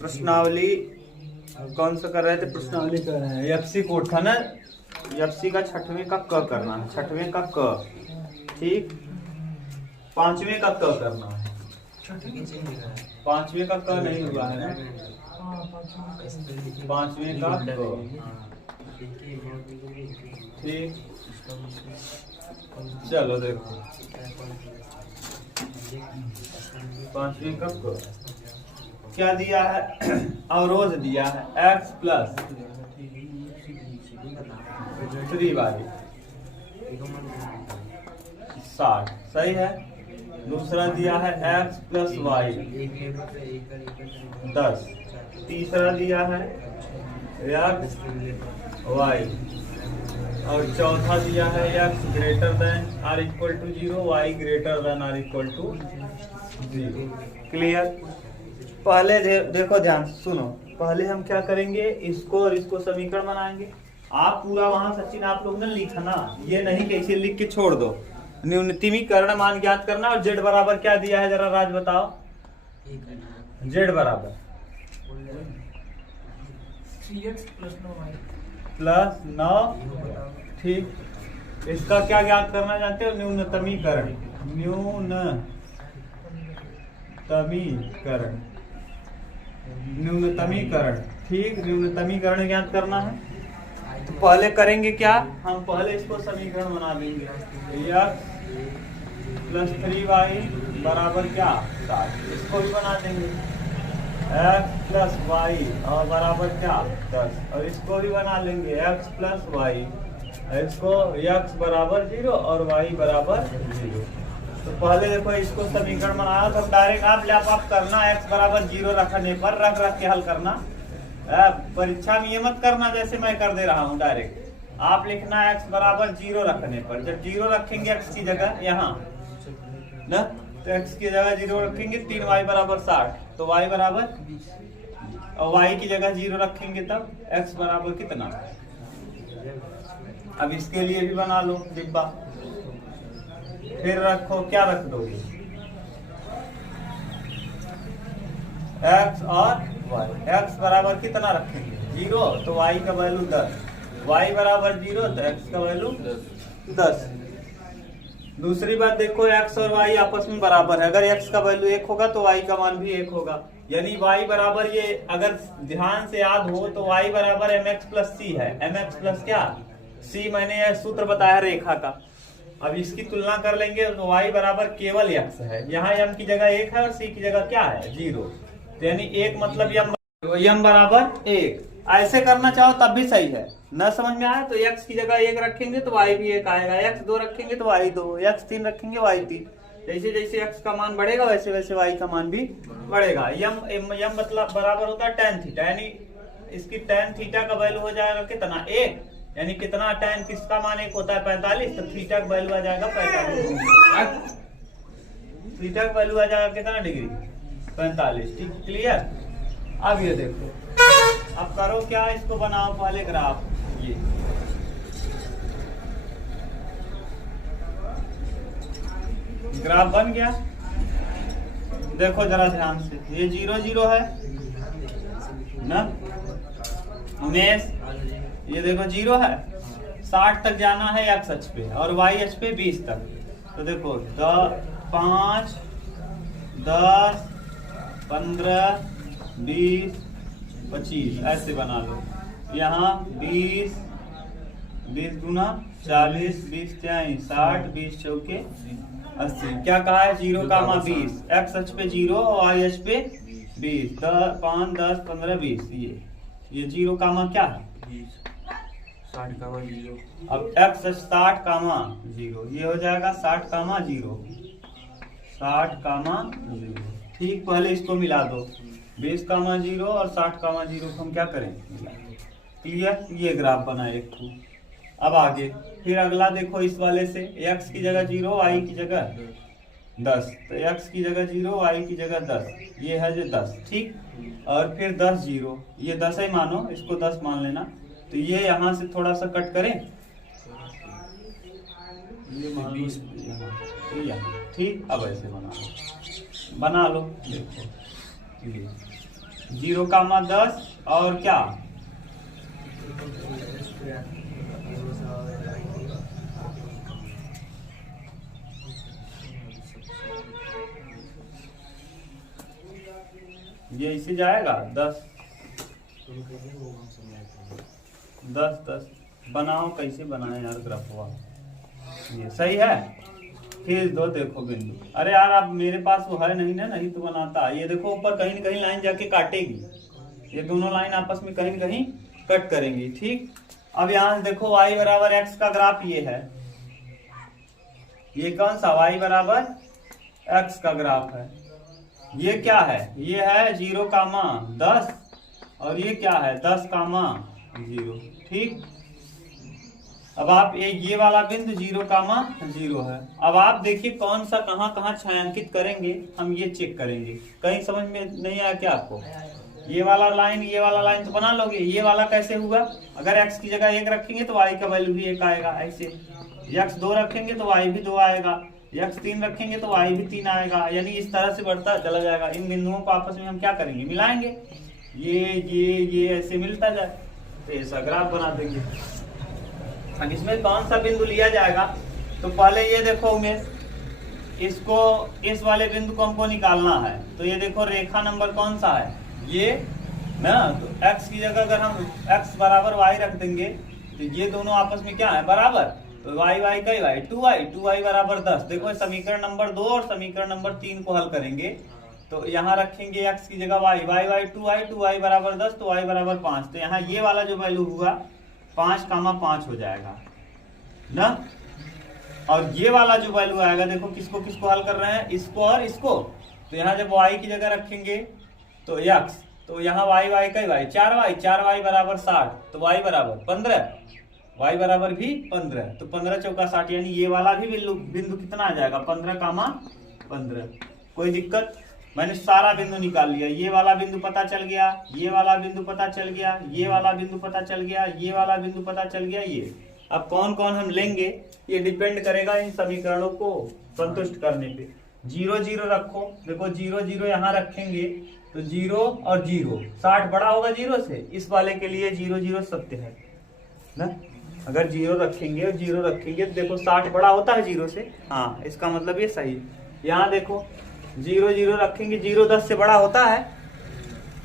प्रश्नावली कौन सा कर रहे थे? प्रश्नावली कर रहे हैं। एफसी कोड था ना, एफसी का छठवें का क करना है, छठवें का क, ठीक। पांचवें का क करना है, पांचवें का क नहीं हुआ है ना, पांचवें का क, ठीक। चलो देखो, पांचवें का क क्या दिया है? अवरोध दिया है x प्लस 3y 60, सही है। दूसरा दिया है x प्लस y 10, तीसरा दिया है x y, और चौथा दिया है x greater than or equal to 0, y greater than or equal to 0। Clear? पहले देखो, ध्यान से सुनो। पहले हम क्या करेंगे, इसको और इसको समीकरण बनाएंगे। आप पूरा वहां सचिन आप लोग ने लिखना, ये नहीं कि इसे लिख के छोड़ दो। न्यूनतमीकरण मान ज्ञात करना, और z बराबर क्या दिया है जरा राज बताओ। z बराबर 3x प्लस 9, ठीक। इसका क्या ज्ञात करना चाहते हो? न्यूनतमीकरण, न्यूनतमीकरण, ठीक। न्यूनतमीकरण ज्ञात करना है, तो पहले करेंगे क्या, हम पहले इसको समीकरण बना देंगे। x प्लस 3y बराबर क्या 60, इसको भी बना देंगे। x प्लस y और बराबर क्या 10, और इसको भी बना लेंगे x प्लस y, इसको x बराबर 0 और y बराबर 0। तो पहले देखो इसको समीकरण बनाना, तो डायरेक्ट आप करना x बराबर 0 रखने पर रख के हल करना। परीक्षा में ये मत करना जैसे मैं कर दे रहा हूँ, डायरेक्ट आप लिखना x बराबर 0 रखने पर। जब 0 रखेंगे x की जगह यहाँ ना, तो x की जगह 0 रखेंगे, 3y बराबर 60, तो y बराबर, और y की जगह 0 रखेंगे तब x बराबर कितना। अब इसके लिए भी बना लो डिब्बा, फिर रखो, क्या रख दोगे, x और y। x बराबर कितना रखेंगे 0, तो y का वैल्यू 10, y बराबर 0 तो x का वैल्यू 10। दूसरी बात देखो, x और y आपस में बराबर है, अगर x का वैल्यू 1 होगा तो y का मान भी 1 होगा, यानी y बराबर, ये अगर ध्यान से याद हो तो y बराबर mx प्लस c है। mx प्लस क्या c, मैंने यह सूत्र बताया रेखा का। अब इसकी तुलना कर लेंगे तो y बराबर केवल x है, यहाँ m की जगह 1 है और c की जगह क्या है 0, तो यानी 1 मतलब m बराबर 1। ऐसे करना चाहो तब भी सही है। न समझ में आया तो x की जगह 1 रखेंगे तो y भी 1 आएगा, x 2 रखेंगे तो y 2, x 3 रखेंगे y 3। जैसे जैसे x का मान बढ़ेगा वैसे वैसे y का मान भी बढ़ेगा। m मतलब बराबर होता है tan थीटा, यानी इसकी tan थीटा का वैल्यू हो जाएगा कितना 1, यानी कितना tan किसका मान 1 होता है 45, तो थीटा का वैल्यू आ जाएगा 45, थीटा का वैल्यू आ जाएगा कितना डिग्री 45, ठीक। क्लियर? अब ये देखो, अब करो क्या, इसको बनाओ पहले ग्राफ। ये ग्राफ बन गया, देखो जरा ध्यान से, ये 0 0 है ना उमेश, ये देखो 0 है, 60 तक जाना है x अक्ष पे और y अक्ष पे 20 तक। तो देखो 5 10 15 20 25 ऐसे बना लो। यहाँ 20 20 गुना 40 20 40 60 20 चौके 80। क्या कहा है 0 का मान 20, x अक्ष पे 0 और y अक्ष पे 20, 5 10 15 20, ये 0 का मान क्या है 60 का मान 0। अब x 60 का मान 0, ये हो जाएगा 60 का मान 0, 60 का मान 0, ठीक। पहले इसको मिला दो, 20 का मान 0 और 60 का मान 0 को हम क्या करें, क्लियर? ये ग्राफ बना एक को। अब आगे फिर अगला देखो, इस वाले से x की जगह 0 y की जगह 10, तो x की जगह 0 y की जगह 10, ये है जो 10, ठीक। और फिर 10 0, ये 10 ही मानो, इसको 10 मान लेना, तो ये यहाँ से थोड़ा सा कट करें, ये मान लो ये यहाँ, ठीक। अब ऐसे बना लो देखो, ये 0,10 और क्या, ये इसे जाएगा 10 10 10। बनाओ, कैसे बनाए यार ग्राफवा, ये सही है। खींच दो, देखो बिंदु। अरे यार अब मेरे पास वो है नहीं ना, नहीं तो बनाता। ये देखो ऊपर कहीं न कहीं लाइन जाके काटेगी, ये दोनों लाइन आपस में कहीं न कहीं कट करेंगी, ठीक। अब यहाँ से देखो y बराबर x का ग्राफ ये है, ये कौन सा y बराबर x का ग्राफ है। ये क्या है, ये है 0,10 और ये क्या है 10,0, ठीक। अब आप ये वाला बिंदु 0,0 है। अब आप देखिए कौन सा कहाँ कहाँ छायांकित करेंगे, हम ये चेक करेंगे। कहीं समझ में नहीं आया क्या आपको? ये वाला लाइन तो बना लोगे। ये वाला कैसे हुआ, अगर x की जगह 1 रखेंगे तो y का वैल्यू भी 1 आएगा, ऐसे। x 2 रखेंगे तो y भी 2 आएगा, x 3 रखेंगे तो y भी 3 आएगा, यानी इस तरह से बढ़ता चला जाएगा। इन बिंदुओं को आपस में हम क्या करेंगे, मिलाएंगे, ये ऐसे मिलता जाए, तो ऐसा ग्राफ बना देंगे। अब इसमें कौन सा बिंदु लिया जाएगा, तो पहले ये देखो उमेश, इसको इस वाले बिंदु को हमको निकालना है। तो ये देखो रेखा नंबर कौन सा है, ये ना। तो x की जगह अगर हम x बराबर y रख देंगे तो ये दोनों आपस में क्या है, बराबर। तो y कई y 2y बराबर 10। देखो समीकरण नंबर 2 और समीकरण नंबर 3 को हल करेंगे तो यहाँ रखेंगे x की जगह y 2y बराबर 10, तो y बराबर 5। तो यहाँ ये वाला जो वैल्यू हुआ 5,5 हो जाएगा ना। और ये वाला जो वैल्यू आएगा, देखो किसको किसको हल कर रहे हैं, इसको और इसको। तो यहाँ जब y की जगह रखेंगे तो x, तो यहाँ y कई y 4y बराबर 60, तो y बराबर 15, y बराबर भी 15, तो 15 चौका 60, यानी ये वाला भी बिंदु कितना आ जाएगा, 15,15। कोई दिक्कत, मैंने सारा बिंदु निकाल लिया। ये वाला बिंदु पता चल गया, ये वाला बिंदु पता चल गया, ये वाला बिंदु पता चल गया, ये वाला बिंदु पता चल गया। ये अब कौन कौन हम लेंगे, ये डिपेंड करेगा इन समीकरणों को संतुष्ट करने पे। 0 0 रखो, देखो 0 0 यहाँ रखेंगे तो 0 और 0, 60 बड़ा होगा 0 से, इस वाले के लिए 0 0 सत्य है ना। अगर 0 रखेंगे और 0 रखेंगे तो देखो 60 बड़ा होता है 0 से, हाँ, इसका मतलब ये सही। यहाँ देखो 0 0 रखेंगे, 0 10 से बड़ा होता है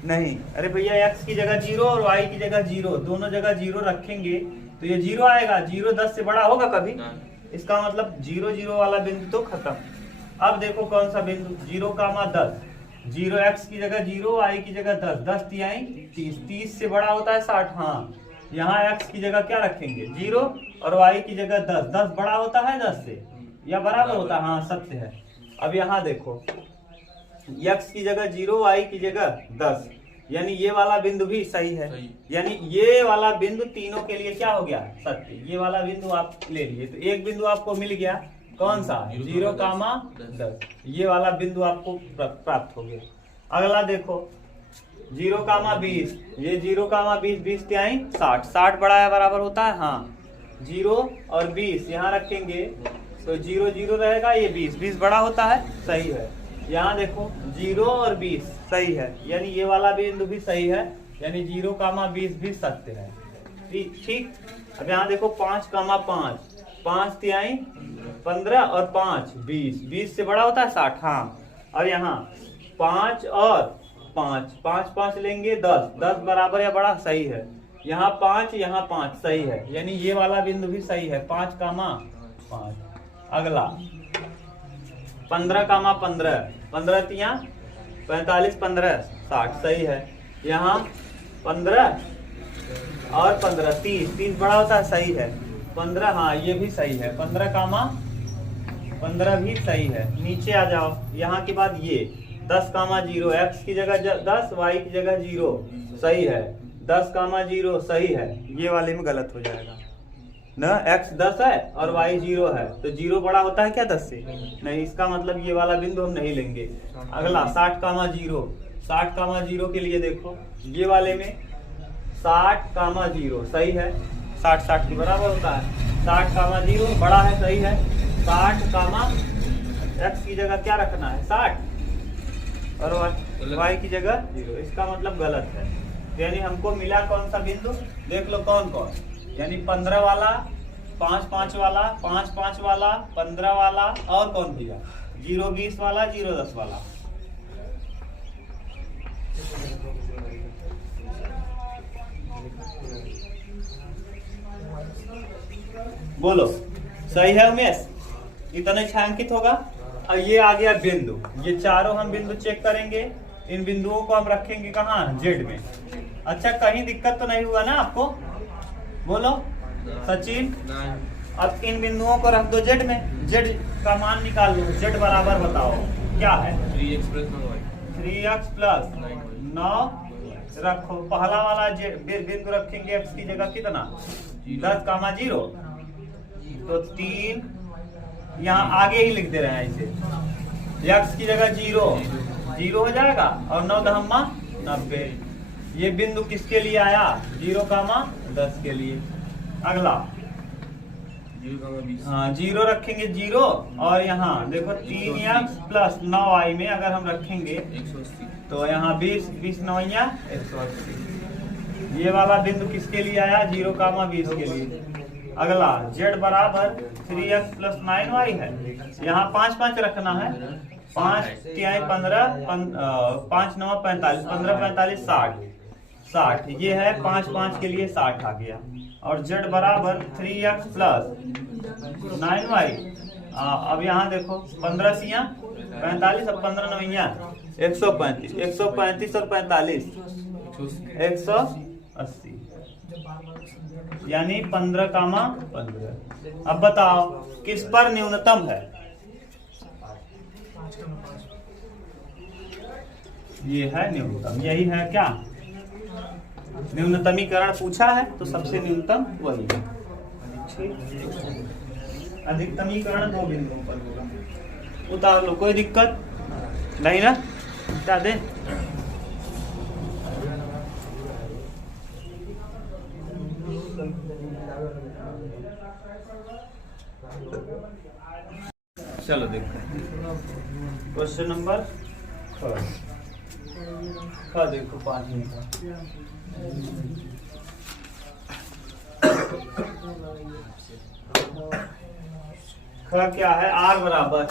नहीं। अरे भैया x की जगह 0 और y की जगह 0, दोनों जगह 0 रखेंगे तो ये 0 आएगा। 0 10 से बड़ा होगा कभी, इसका मतलब 0 0 वाला बिंदु तो खत्म। अब देखो कौन सा बिंदु, 0,10, 0 x की जगह 0, y की जगह 10, 10 तिहाई 30, 30 से बड़ा होता है 60, हाँ। यहाँ x की जगह क्या रखेंगे 0 और y की जगह 10, 10 बड़ा होता है 10 से या बराबर होता है, हाँ सत्य है। अब यहाँ देखो x की जगह 0, y की जगह 10, यानी ये वाला बिंदु भी सही है, यानी ये वाला बिंदु तीनों के लिए क्या हो गया, सत्य। ये वाला बिंदु आप ले लिए, तो एक बिंदु आपको मिल गया, कौन सा, 0,10, ये वाला बिंदु आपको प्राप्त हो गया। अगला देखो 0,20, ये 0,20, 20 तिहाई 60, 60 बड़ा है बराबर होता है, हाँ। 0 और 20 यहाँ रखेंगे तो 0 0 रहेगा, ये 20 20 बड़ा होता है, सही है। यहाँ देखो 0 और 20 सही है, यानी ये वाला बिंदु भी सही है, यानी 0,20 भी सत्य है, ठीक। अब यहाँ देखो 5,5, 5 तिहाई 15 और 5 20, 20 से बड़ा होता है 60, हाँ। और यहाँ 5 और 5, 5 5 लेंगे 10, 10 बराबर या बड़ा, सही है। यहाँ 5 यहाँ 5 सही है, यानी ये वाला बिंदु भी सही है, 5,5। अगला 15,15, 15 तिया 45, 15 60 सही है। यहाँ 15 और 15 30, 30 बड़ा होता है, सही है। 15, हाँ ये भी सही है, 15,15 भी सही है। नीचे आ जाओ, यहाँ के बाद ये 10,0, x की जगह 10, y की जगह 0 सही है, 10,0 सही है। ये वाले में गलत हो जाएगा ना, x 10 है और y 0 है, तो 0 बड़ा होता है क्या 10 से, नहीं, इसका मतलब ये वाला बिंदु हम नहीं लेंगे। अगला 60,0, 60,0 के लिए देखो, ये वाले में 60,0 सही है, 60 60 के बराबर होता है, 60,0 बड़ा है, सही है। 60,0 x की जगह क्या रखना है 60 और y की जगह 0। इसका मतलब गलत है। यानी हमको मिला कौन सा बिंदु, देख लो कौन कौन, यानी 15 वाला, 5 5 वाला, 5 5 वाला, 15 वाला, और कौन भैया 0 20 वाला, 0 10 वाला। बोलो सही है उमेश, इतना छायांकित होगा। और ये आ गया बिंदु, ये चारों हम बिंदु चेक करेंगे। इन बिंदुओं को हम रखेंगे कहाँ, जेड में। अच्छा कहीं दिक्कत तो नहीं हुआ ना आपको, बोलो सचिन। अब इन बिंदुओं को रख दो जेड में, जेड का मान निकाल लो। जेड बराबर बताओ क्या है 3x प्लस 9 रखो। पहला वाला बिंदु रखेंगे एक्स की जगह कितना 10 कामा 0, तो 3 यहाँ आगे ही लिख दे रहे हैं इसे। एक्स की जगह 0 हो जाएगा और 9 दहम्मा 90। ये बिंदु किसके लिए आया 0 कामा 10 के लिए। अगला 0 रखेंगे 0 और यहाँ देखो 3x प्लस 9y में अगर हम रखेंगे तो यहाँ 20 9 180। ये वाला बिंदु किसके लिए आया 0 कामा 20 के लिए। अगला z बराबर 3x प्लस 9y है। यहाँ 5 5 रखना है, 5 3 15 5 9 45, 15 45 60। ये है 5 5 के लिए 60 आ गया। और z बराबर 3x प्लस 9y। अब यहाँ देखो 15 सिया 45 और 15 9 135, 135 और 45 180, यानी 15 कामा 15। अब बताओ किस पर न्यूनतम है, ये है न्यूनतम। यही है क्या न्यूनतमीकरण पूछा है तो सबसे न्यूनतम वही है। अधिकतमीकरण 2 बिंदुओं पर होगा। उतार लो, कोई दिक्कत नहीं ना, बता दे। चलो देखो क्वेश्चन नंबर 6 देखो 5 का। क्या है r बराबर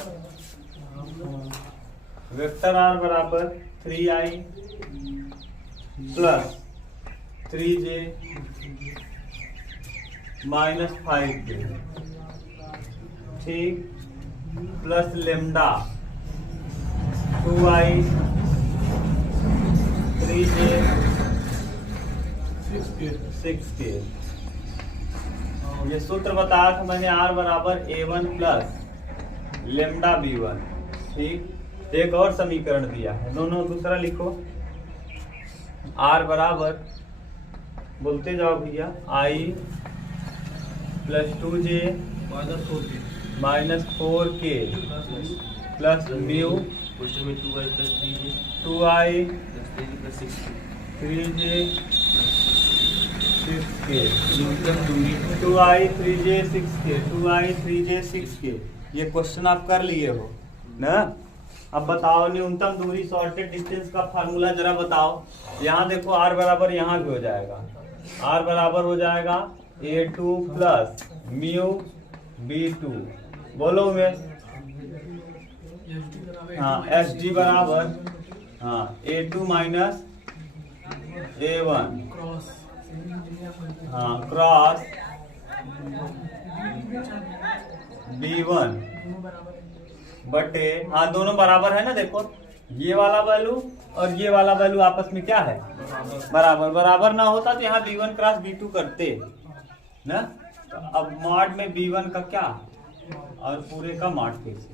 वेक्टर r बराबर 3i plus 3j minus 5j, ठीक, plus lambda 2i 3j 6k। ये सूत्र बताया था मैंने, r बराबर a1 प्लस लेमडा b1, ठीक। एक और समीकरण दिया है, दोनों दूसरा लिखो। r बराबर बोलते जाओ भैया i plus 2j minus 4k plus mu 2i 3j 6k 2i 3j 6k 2i 3j 6k। ये क्वेश्चन आप कर लिए हो ना। अब बताओ न्यूनतम दूरी शॉर्टेड डिस्टेंस का फार्मूला जरा बताओ। यहाँ देखो r बराबर यहाँ भी हो जाएगा, r बराबर हो जाएगा a2 प्लस म्यू b2। बोलो में हाँ sd बराबर हाँ a2 माइनस a1 हाँ क्रॉस b1 बटे हाँ दोनों बराबर है ना। देखो ये वाला वैल्यू और ये वाला वैल्यू आपस में क्या है बराबर। बराबर ना होता तो यहाँ b1 क्रॉस b2 करते ना। तो अब मॉड में b1 का क्या और पूरे का मॉड कैसे,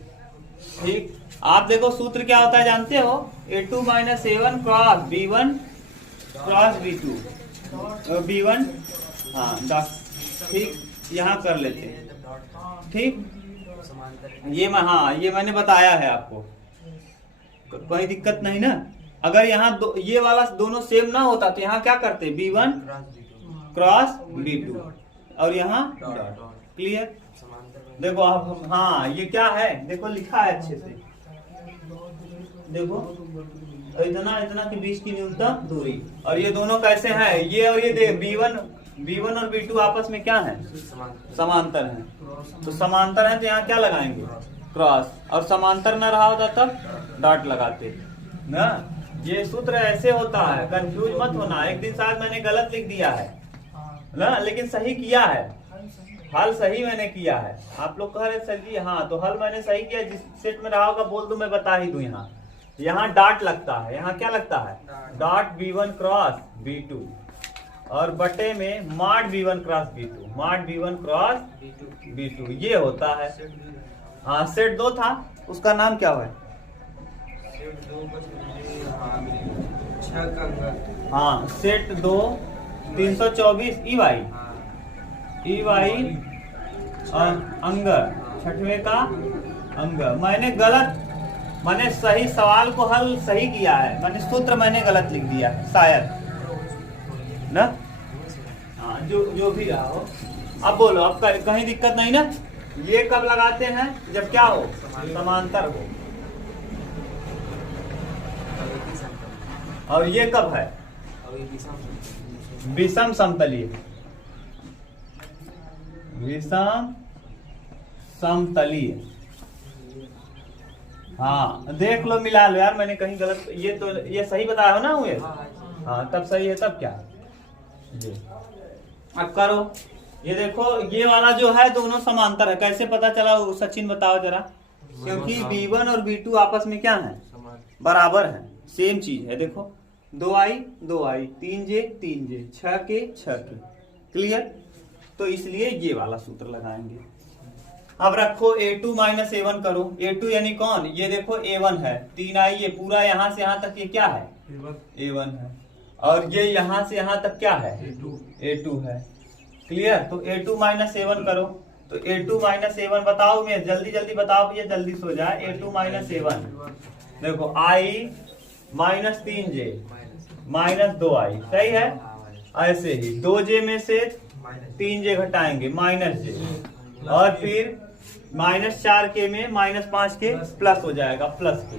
ठीक। आप देखो सूत्र क्या होता है जानते हो, a2 minus a1 cross b1 cross b2 b1 हाँ 10, ठीक। यहाँ कर लेते हैं, ठीक। ये मैंने बताया है आपको, कोई दिक्कत नहीं ना। अगर यहाँ ये वाला दोनों सेम ना होता तो यहाँ क्या करते b1 क्रॉस b2 और यहाँ डॉट। क्लियर। देखो अब हाँ ये क्या है, देखो लिखा है अच्छे से, देखो इतना इतना के बीच की न्यूनतम दूरी। और ये दोनों कैसे हैं, ये और ये देख B1 और B2 आपस में क्या है, समांतर हैं। तो समांतर है तो यहाँ क्या लगाएंगे, क्रॉस। और समांतर न रहा होता तब डॉट लगाते ना। ये सूत्र ऐसे होता है, कंफ्यूज मत होना। एक दिन शायद मैंने गलत लिख दिया है ना, लेकिन सही किया है, हल सही मैंने किया है। आप लोग कह रहे सर जी हाँ, तो हल मैंने सही किया। जिस सेट में रहा होगा बोल दूं, मैं बता ही दूं। यहाँ डॉट लगता है, यहाँ क्या लगता है, डॉट B1 क्रॉस B2 और बटे में mod B1 cross B2, mod B1 cross B2 ये होता है। हाँ सेट 2 था, उसका नाम क्या हुआ, हाँ सेट 2 324 EY अंगर, छठवें का अंगर। मैंने सही सवाल को हल सही किया है, मैंने सूत्र मैंने गलत लिख दिया है शायद ना। हाँ जो भी रहा हो। अब बोलो, अब कहीं दिक्कत नहीं ना। ये कब लगाते हैं, जब क्या हो, समांतर हो। और ये कब है, विषम समतलीय, विषम समतलीय। हाँ देख लो, मिला लो यार, मैंने कहीं गलत, ये तो ये सही बताया हो ना हुए। हाँ तब सही है, तब क्या ये। अब करो, ये देखो ये वाला जो है दोनों समांतर है। कैसे पता चला सचिन बताओ जरा। क्योंकि B1 और B2 आपस में क्या है, बराबर है, सेम चीज है। देखो 2I 3J 6K 6K, clear. तो इसलिए ये वाला सूत्र लगाएंगे। अब रखो A2 माइनस A1 करो। A2 यानी कौन, ये देखो A1 है, 3I ये पूरा यहाँ से यहाँ तक ये क्या है, A1 है। और ये यहाँ से यहाँ तक क्या है, A2 है, क्लियर। तो A2 माइनस A1 करो। तो A2 माइनस A1 बताओ, मैं जल्दी बताओ भैया, जल्दी सो जाए। A2 माइनस A1 देखो, I minus 3J minus 2I, सही है। ऐसे ही 2J में से 3J घटाएंगे, माइनस J, और फिर माइनस 4K में माइनस 5K प्लस हो जाएगा, प्लस K।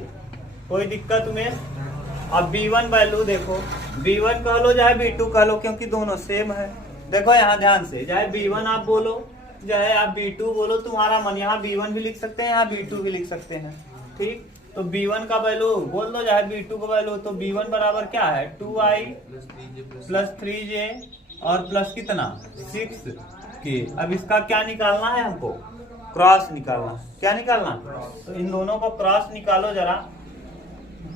कोई दिक्कत में। अब B1 वैल्यू देखो, B1 कह लो चाहे B2 कह लो, क्योंकि दोनों सेम है। देखो यहाँ ध्यान से, चाहे B1 आप बोलो चाहे आप B2 बोलो, तुम्हारा मन। यहाँ B1 भी लिख सकते हैं, यहाँ B2 भी लिख सकते हैं, ठीक। तो B1 का वैल्यू बोल दो, चाहे B2 का वैल्यू। तो B1 बराबर क्या है, 2I प्लस 3J और प्लस कितना 6K। अब इसका क्या निकालना है हमको, क्रॉस निकालना। क्या निकालना, तो इन दोनों को क्रॉस निकालो जरा।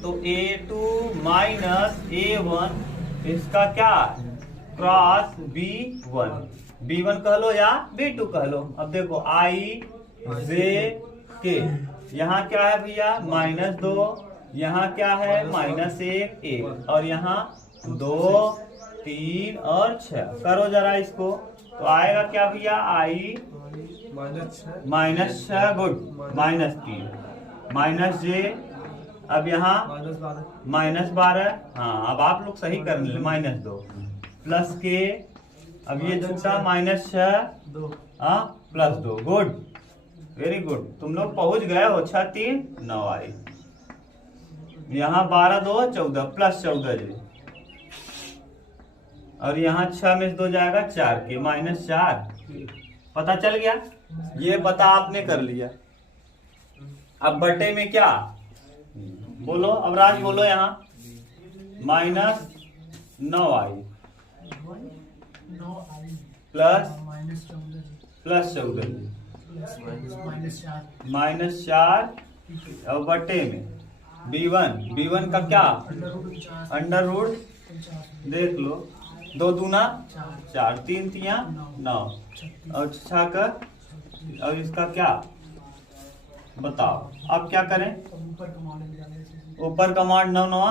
तो A2 माइनस A1 इसका क्या, क्रॉस B1 कह लो या B2 कह लो। अब देखो I J K, यहाँ क्या है भैया, -2, यहाँ क्या है -1 और यहाँ 2 3 और 6। करो जरा इसको, तो आएगा क्या भैया, I -6 गुड, -3 माइनस J, अब यहाँ -12। हाँ अब आप लोग सही कर ले, -2 प्लस K, अब ये छूटा -6 प्लस 2, गुड, वेरी गुड। तुम लोग पहुंच गए हो। 6 3 9 आई, यहाँ 12 2 14 प्लस 14 J, और यहाँ 6 में से 2 जाएगा 4K, -4। पता चल गया, ये पता आपने कर लिया। अब बटे में क्या बोलो, अब राज बोलो, यहाँ -9I प्लस -14 -4 और बटे में B1 का क्या, अंडर रूट, देख लो, 2 दूना 4, 3 तिया 9 और 6 का, और इसका क्या बताओ। अब क्या करें, ऊपर का मान 9 9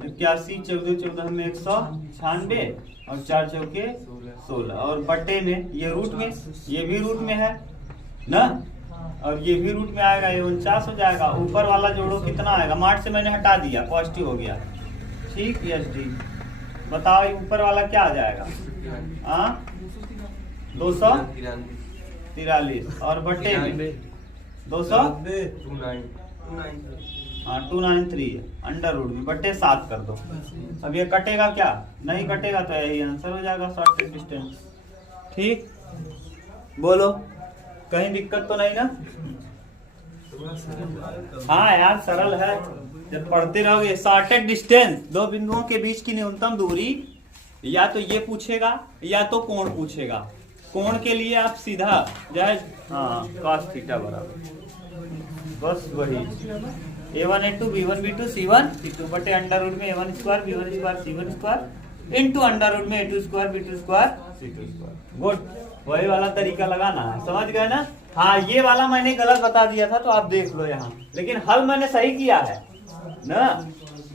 81, 14 14 में 196 और 4 चौके 16, और बटे में ये रूट में, ये भी रूट में है ना, और ये भी रूट में आएगा, ये 49 हो जाएगा। ऊपर वाला जोड़ो कितना आएगा, मार्ट से मैंने हटा दिया, पॉजिटिव हो गया, ठीक। यस डी, बताओ ऊपर वाला क्या आ जाएगा, 200 43 और बटे में 200 हाँ 293 अंडर रूट में बटे 7 कर दो। अब ये कटेगा क्या? नहीं कटेगा तो यही आंसर हो जाएगा शॉर्टेस्ट डिस्टेंस। ठीक, बोलो कहीं दिक्कत तो नहीं ना? हाँ यार सरल है, जब पढ़ते रहोगे। शॉर्टेस्ट डिस्टेंस, दो बिंदुओं के बीच की न्यूनतम दूरी, या तो ये पूछेगा या तो कोण पूछेगा। कोण के लिए आप सीधा जाए हाँ cos थीटा बराबर बस वही A1 A2 B1 B2 C1 C2 बटे अंडर रूट में A1 square B1 square C1 square into under root में A2 square B2 square C2 square. Good, वही वाला तरीका लगाना है, समझ गए ना? हाँ ये वाला मैंने गलत बता दिया था तो आप देख लो यहाँ, लेकिन हल मैंने सही किया है ना,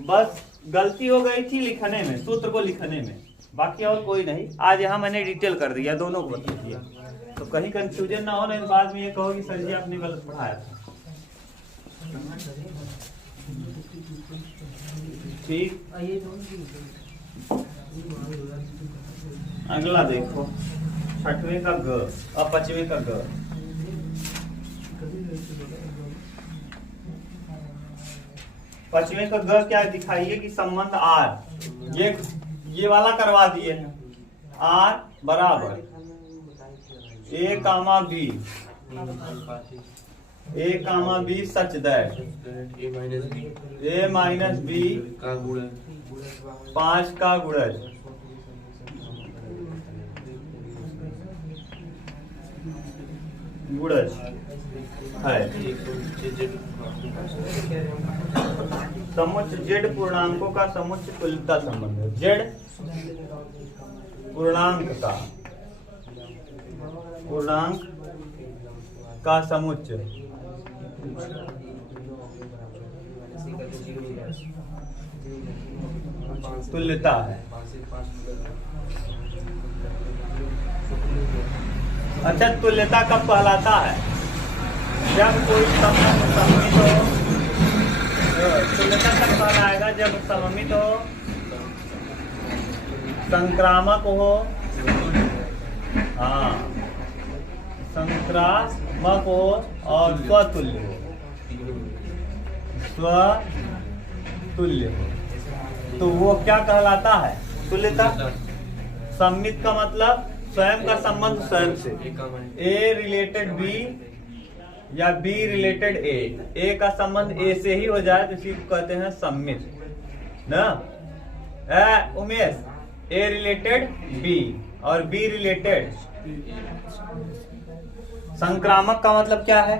बस गलती हो गई थी लिखने में, सूत्र को लिखने में, बाकी और कोई नहीं। आज यहाँ मैंने डिटेल कर दिया, दोनों को बता दिया, तो कहीं कंफ्यूजन ना हो, नहीं तो बाद में ये कहो कि सर जी आपने गलत पढ़ाया था। ठीक, अगला देखो, छठवें का ग और पांचवें का ग। पांचवें का ग क्या दिखाइए कि संबंध आर, ये वाला करवा दिए हैं, आर बराबर A comma B, A comma B such that A minus B 5 का गुणज है। समुच्च जेड पूर्णांकों का समुच्च तुल्यता संबंध है। जेड पूर्णांक का समुच्च तुल्यता है। अच्छा, तुल्यता कब कहलाता है? जब कोई संबंध सममित हो। तुल्यता कब कहलाएगा? जब सममित हो, संक्रामक हो, हाँ संक्रामक हो और स्वतुल्य हो। स्वतुल्य हो तो वो क्या कहलाता है? तुल्यता। सममित का मतलब स्वयं का संबंध स्वयं से, ए रिलेटेड बी या बी रिलेटेड ए का संबंध ए से ही हो जाए तो इसी को कहते हैं सममित ना। उमेश, ए रिलेटेड बी और बी रिलेटेड। संक्रामक का मतलब क्या है?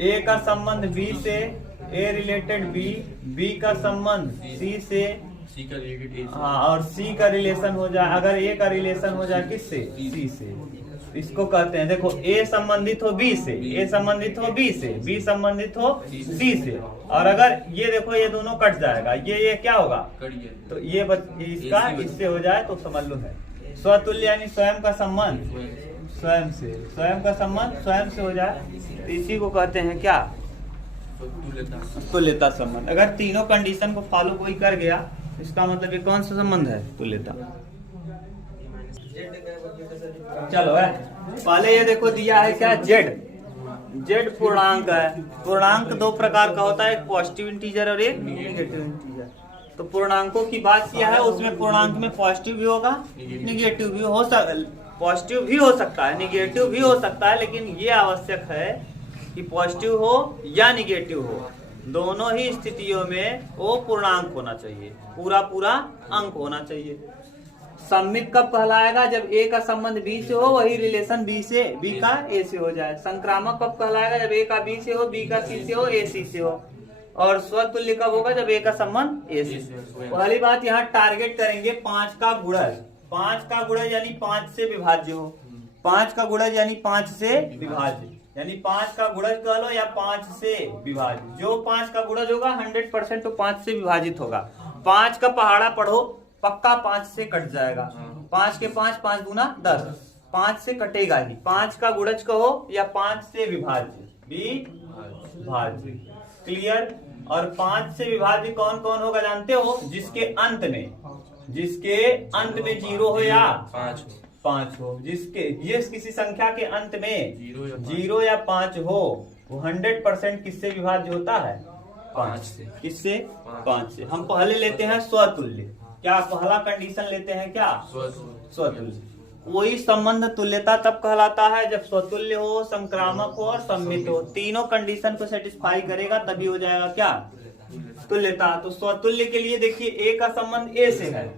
ए का संबंध बी से, ए रिलेटेड बी, बी का संबंध सी से, सी का रिलेटेड ए, हाँ और सी का रिलेशन हो जाए, अगर ए का रिलेशन हो जाए किससे? सी से, इसको कहते हैं। देखो ए संबंधित हो बी से, ए संबंधित हो बी से, बी संबंधित हो सी से, और अगर ये देखो ये दोनों कट जाएगा, ये क्या होगा? तो ये इसका इससे हो जाए तो समझ लो है स्वतुल्य, यानी स्वयं का संबंध स्वयं से, स्वयं का संबंध स्वयं से हो जाए तो इसी को कहते हैं क्या? तुल्यता संबंध। अगर तीनों कंडीशन को फॉलो कोई कर गया, इसका मतलब ये कौन सा संबंध है? तुल्यता। चलो है, पहले ये देखो दिया है क्या? जेड। जेड पूर्णांक है। पूर्णांक दो प्रकार का होता है, एक पॉजिटिव इंटीजर और एक निगेटिव इंटीजर। तो पूर्णांकों की बात किया है, उसमें पूर्णांक में पॉजिटिव भी होगा, निगेटिव भी हो पॉजिटिव भी हो सकता है, निगेटिव भी हो सकता है, लेकिन ये आवश्यक है कि पॉजिटिव हो या निगेटिव हो, दोनों ही स्थितियों में वो पूर्णांक होना चाहिए, पूरा अंक होना चाहिए। सममित कब कहलाएगा? जब ए का संबंध बी से हो, वही रिलेशन बी का ए से हो जाए। संक्रामक कब कहलाएगा? जब ए का बी से हो, बी का सी से हो, ए सी से हो। और स्वतुल्य कब होगा? जब ए का संबंध ए से। पहली बात यहाँ टारगेट करेंगे 5 का गुणज। 5 का गुणज यानी 5 से विभाज्य हो। 5 का गुणज यानी 5 से विभाज्य, यानी 5 का गुणज कह लो या 5 से विभाजित। जो 5 का गुणज होगा 100% तो 5 से विभाजित होगा। 5 का पहाड़ा पढ़ो, पक्का 5 से कट जाएगा। 5 के 5, 5 दूना 10, 5 से कटेगा ही। 5 का गुणज कहो या 5 से विभाज्य, विभाज्य। क्लियर? और 5 से विभाज्य कौन कौन होगा जानते हो? जिसके अंत में 0 हो या 5 हो, जिसके ये किसी संख्या के अंत में जीरो या 0 या 5 हो, वो 100% किससे विभाज्य होता है? 5 से। किससे? 5 से। हम पहले लेते हैं स्वतुल्य। क्या पहला कंडीशन लेते हैं? क्या स्वतुल्य। कोई संबंध तुल्यता तब कहलाता है जब स्वतुल्य हो, संक्रामक हो और सम्मित हो। तीनों कंडीशन को सेटिस्फाई करेगा तभी हो जाएगा क्या? तुल्यता। तो स्वतुल्य के लिए देखिए ए का संबंध ए से है,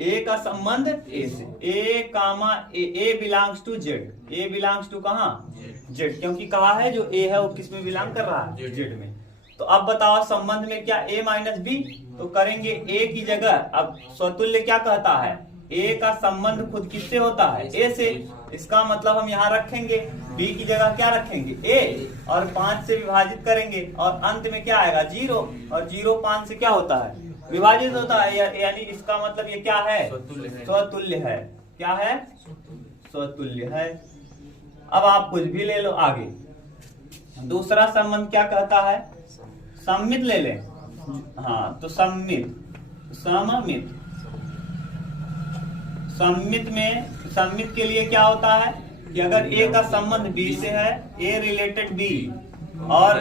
ए का संबंध ए से, A comma A belongs to Z. A belongs to कहाँ? जेड, क्योंकि कहा है जो ए है वो किस में बिलोंग कर रहा है? जेड में। तो अब बताओ संबंध में क्या ए माइनस बी, तो करेंगे ए की जगह। अब स्वतुल्य क्या कहता है? ए का संबंध खुद किससे होता है? ए से। इसका मतलब हम यहाँ रखेंगे बी की जगह क्या रखेंगे? ए, और 5 से विभाजित करेंगे और अंत में क्या आएगा? 0, और 0 5 से क्या होता है? विभाजित होता है। यानी इसका मतलब ये क्या है? स्वतुल्य है। क्या है? स्वतुल्य है। अब आप कुछ भी ले लो आगे। दूसरा संबंध क्या कहता है? सम्मित ले लें। हाँ, तो सम्मित, सममित। सम्मित के लिए क्या होता है कि अगर ए का संबंध बी से है, ए रिलेटेड बी, और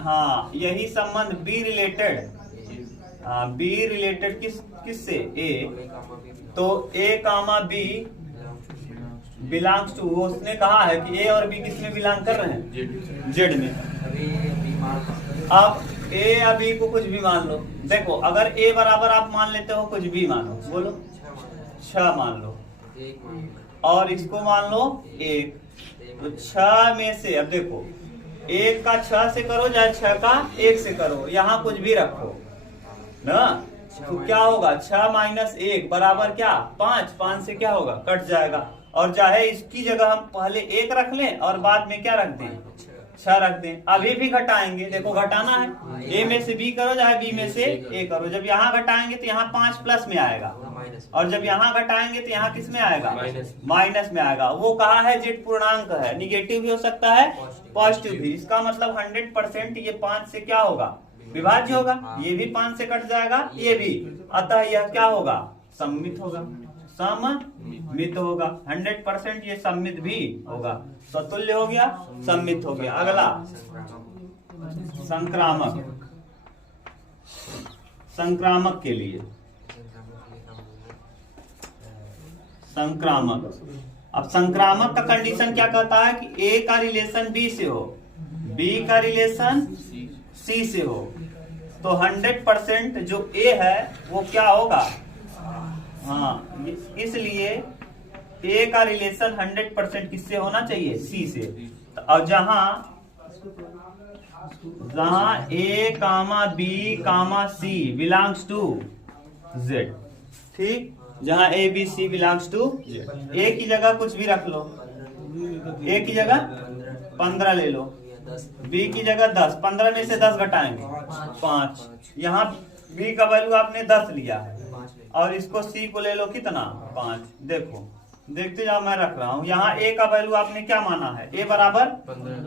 हाँ यही संबंध बी रिलेटेड किससे? ए, तो ए कामा बी बिलोंग्स टू, उसने कहा है कि ए और बी किस में बिलोंग कर रहे हैं? जेड में। अब ए या बी को कुछ भी मान लो। देखो अगर ए बराबर आप मान लेते हो, कुछ भी मानो, बोलो 6 मान लो, और इसको मान लो 1, तो 6 में से अब देखो 1 का 6 से करो चाहे 6 का 1 से करो, यहाँ कुछ भी रखो ना, तो क्या होगा? 6 माइनस 1 बराबर क्या? 5। 5 से क्या होगा? कट जाएगा। और चाहे इसकी जगह हम पहले 1 रख लें और बाद में क्या रख दें? 6 रख दें। अभी भी घटाएंगे, देखो घटाना है, ए में से बी करो चाहे बी में से ए करो। जब यहाँ घटाएंगे तो यहाँ 5 प्लस में आएगा, और जब यहाँ घटाएंगे तो यहाँ किस में आएगा? माइनस में आएगा। वो कहा है जेड पूर्णांक है, निगेटिव भी हो सकता है, पॉजिटिव भी। इसका मतलब 100% ये 5 से क्या होगा? विभाज्य होगा। ये भी 5 से कट जाएगा, ये भी। अतः यह क्या होगा? सम्मित होगा, सममित होगा। 100% ये सम्मित भी होगा। स्वतुल्य हो गया, सम्मित हो गया। अगला संक्रामक। संक्रामक के लिए संक्रामक। अब संक्रामक का कंडीशन क्या कहता है कि ए का रिलेशन बी से हो, बी का रिलेशन सी से हो। तो 100% जो ए है वो क्या होगा? हाँ, इसलिए ए का रिलेशन 100% किससे होना चाहिए? सी से। और जहां A comma B comma C belongs to Z, ठीक, जहां A B C belongs to Z, A की जगह कुछ भी रख लो, ए की जगह 15 ले लो, बी की जगह 10, 15 में से 10 घटाएंगे 5, यहाँ बी का वैल्यू आपने 10 लिया है, और इसको सी को ले लो कितना? 5। देखो देखते जाओ, मैं रख रहा हूँ। यहाँ ए का वैल्यू आपने क्या माना है? ए बराबर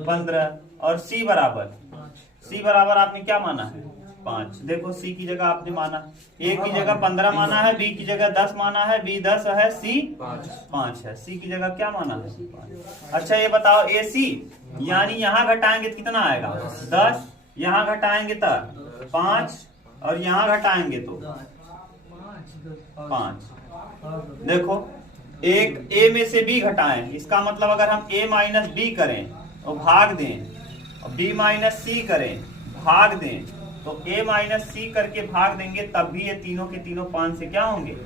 15, और सी बराबर आपने क्या माना है? 5। देखो सी की जगह आपने माना, ए की जगह 15 माना है, बी की जगह 10 माना है, बी 10 है, सी 5 है। सी की जगह क्या माना है? 5। अच्छा ये बताओ ए सी, यानी यहाँ घटाएंगे तो कितना आएगा? 10, यहाँ घटाएंगे तो 5, और यहाँ घटाएंगे तो 5। देखो एक ए में से बी घटाएं, इसका मतलब अगर हम ए माइनस बी करें और भाग दें, और बी माइनस सी करें भाग दें, तो ए माइनस सी करके भाग देंगे तब भी ये तीनों के तीनों 5 से क्या होंगे?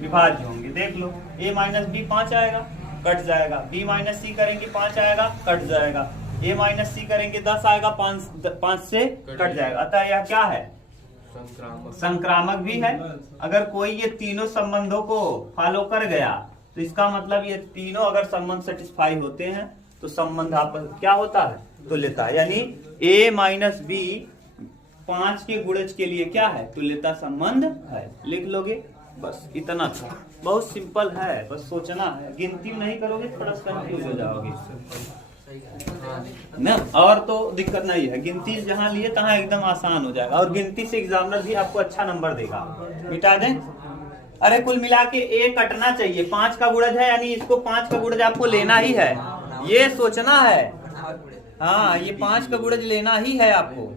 विभाज्य होंगे। देख लो, ए माइनस बी 5 आएगा, कट जाएगा। बी माइनस सी करेंगे 5 आएगा, कट जाएगा। ए माइनस सी करेंगे 10 आएगा, 5 से कट जाएगा। अतः यह क्या है? संक्रामक भी है। अगर कोई ये तीनों संबंधों को फॉलो कर गया तो इसका मतलब ये तीनों अगर संबंध सेटिस्फाई होते हैं तो संबंध आपस क्या होता है? तुल्यता। यानी ए माइनस बी 5 के गुणज के लिए क्या है? तुल्यता संबंध है। लिख लोगे, बस इतना था। बहुत सिंपल है, बस सोचना है। गिनती नहीं करोगे थोड़ा कंफ्यूज हो जाओगे ना, और तो दिक्कत नहीं है। गिनती जहां लिए तहां एकदम आसान हो जाएगा, और गिनती से एग्जामिनर भी आपको अच्छा नंबर देगा। मिटा दें अरे कुल मिला के ए कटना चाहिए, 5 का गुणज है यानी इसको 5 का गुणज आपको लेना ही है, ये सोचना है। हाँ ये 5 का गुणज लेना ही है आपको।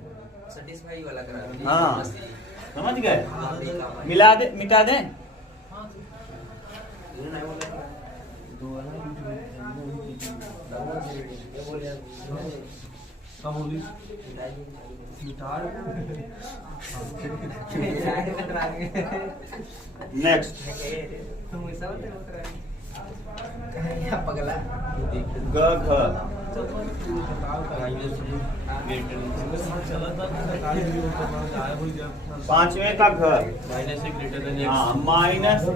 हाँ समझ गए, मिला दे मिटा दे। नेक्स्ट ग घ 5वें का घ। हाँ -1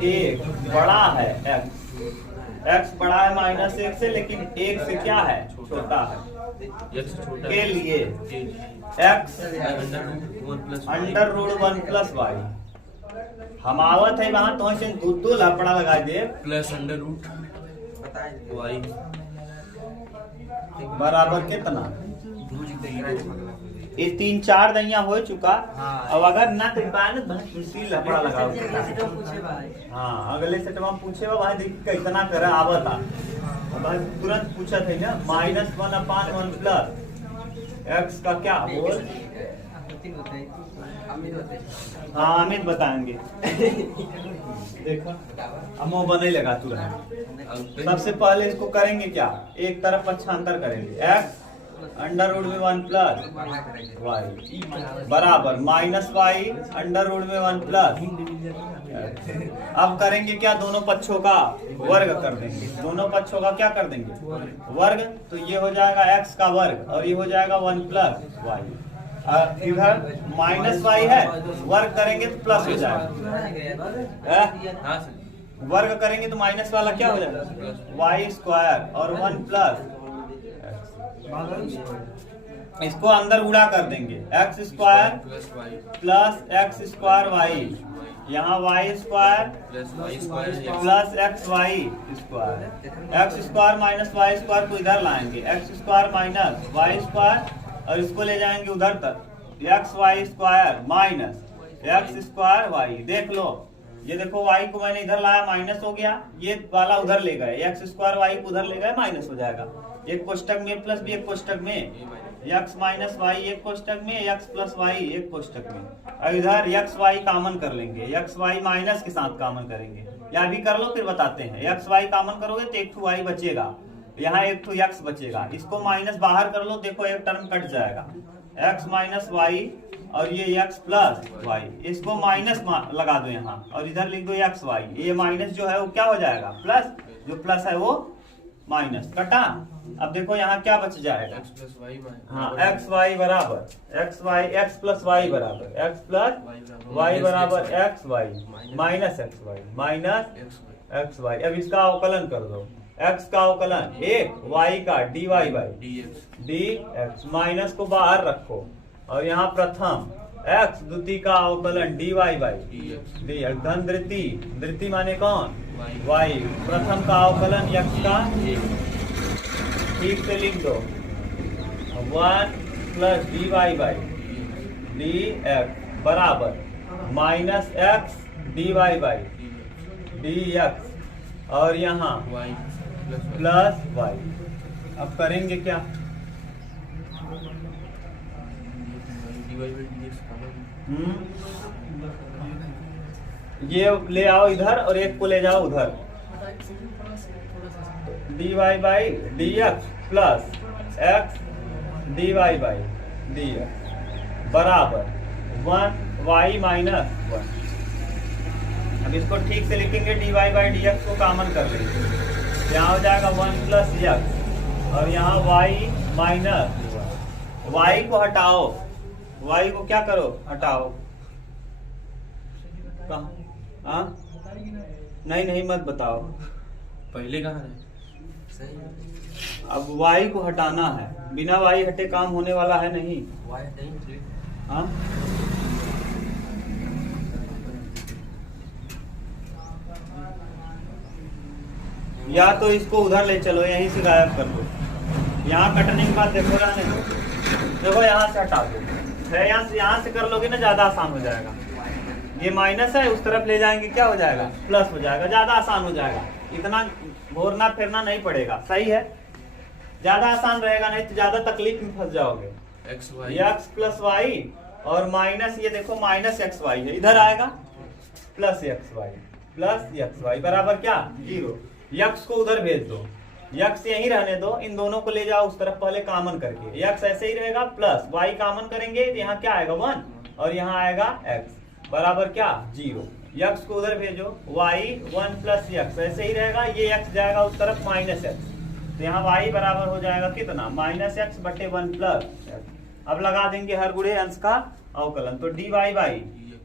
बड़ा है x बड़ा है -1 से, लेकिन 1 से क्या है छोटा है के लिए x √1 + y। हम आवत है वहां तो से दो लपड़ा लगा दे +√y बराबर कितना। ये 3-4 दैया हो चुका। अब अगर ना कर पाए ना तो लपड़ा लगाओ। हाँ अगले सेट में पूछे वहां देख कितना कर आवता, अब तुरंत पूछा थे ना -1/1 + x का क्या होल। हाँ अमित बताएंगे। देखो अब वो बने लगा तुरंत। सबसे पहले इसको करेंगे क्या, एक तरफ पक्षांतर करेंगे, x √1 + y बराबर -y √1 + अब करेंगे क्या, दोनों पक्षों का वर्ग कर देंगे। दोनों पक्षों का क्या कर देंगे वर्ग, तो ये हो जाएगा x का वर्ग और ये हो जाएगा 1 + y। इधर -y है, वर्ग करेंगे तो प्लस हो जाएगा। वर्ग करेंगे तो माइनस वाला क्या हो जाएगा y² और 1 + इसको अंदर गुणा कर देंगे, x² + x² y, यहाँ y² + xy², x² को इधर लाएंगे, x² - y² और इसको ले जाएंगे उधर तक, xy² - x² y। देख लो ये देखो y को मैंने इधर लाया माइनस हो गया, ये वाला उधर ले गए, x² y को उधर ले गए माइनस हो जाएगा। एक कोष्टक में प्लस भी एक कोष्टक में, x - y एक कोष्टक में, x + y एक कोष्टक में। और इधर xy कॉमन कर लेंगे, xy माइनस के साथ कॉमन करेंगे, या भी कर लो फिर बताते हैं। xy कॉमन करोगे तो एक y बचेगा, यहाँ एक x बचेगा, इसको माइनस बाहर कर लो, देखो एक टर्म कट जाएगा, x - y और ये x + y, इसको माइनस लगा दो यहाँ और इधर लिख दो xy। ये माइनस जो है वो क्या हो जाएगा प्लस, जो प्लस है वो माइनस कटा। अब देखो यहाँ क्या बच जाएगा, हाँ xy बराबर x + y बराबर x + y बराबर xy - xy। अब इसका अवकलन कर दो, x का अवकलन 1, y का dx माइनस को बाहर रखो और यहाँ प्रथम x, द्वितीय का अवकलन dy dx, धन द्वितीय माने कौन y, प्रथम का अवकलन x का, ठीक से लिख दो 1 + dy dx बराबर -x dy dx और यहाँ प्लस y। अब करेंगे क्या, ये ले आओ इधर और एक को ले जाओ उधर, dy dx plus x dy dx बराबर 1y - 1। अब इसको ठीक से लिखेंगे, dy dx को कॉमन कर लेंगे, यहाँ हो जाएगा 1 + x और यहाँ y को हटाओ, y को क्या करो हटाओ, कहाँ नहीं मत बताओ, पहले कहाँ है, अब y को हटाना है, बिना y हटे काम होने वाला है नहीं। हाँ या तो इसको उधर ले चलो, यहीं से गायब कर दो, यहाँ कटने के बाद देखो रहने दो, देखो यहाँ से हटा दो, यहाँ से कर लोगे ना ज्यादा आसान हो जाएगा। ये माइनस है, उस तरफ ले जाएंगे क्या हो जाएगा, प्लस हो जाएगा, ज्यादा आसान हो जाएगा, इतना घूरना फिरना नहीं पड़ेगा। सही है, ज्यादा आसान रहेगा, नहीं तो ज्यादा तकलीफ में फंस जाओगे। एक्स प्लस वाई और माइनस, ये देखो माइनस एक्स वाई है, इधर आएगा प्लस एक्स वाई बराबर क्या 0। यक्स को उधर भेज दो, यक्स यहीं रहने दो, इन दोनों को ले जाओ उस तरफ पहले कॉमन करके, यक्स ऐसे ही रहेगा प्लस वाई कॉमन करेंगे तो यहाँ क्या आएगा 1 और यहाँ आएगा एक्स बराबर क्या 0। यक्स को उधर भेजो, वाई 1 प्लस यक्स ऐसे ही रहेगा, ये एक्स जाएगा उस तरफ माइनस एक्स, तो यहाँ वाई बराबर हो जाएगा कितना माइनस एक्स बटे 1 प्लस एक्स। अब लगा देंगे हर गुणे अंश का अवकलन, तो d y by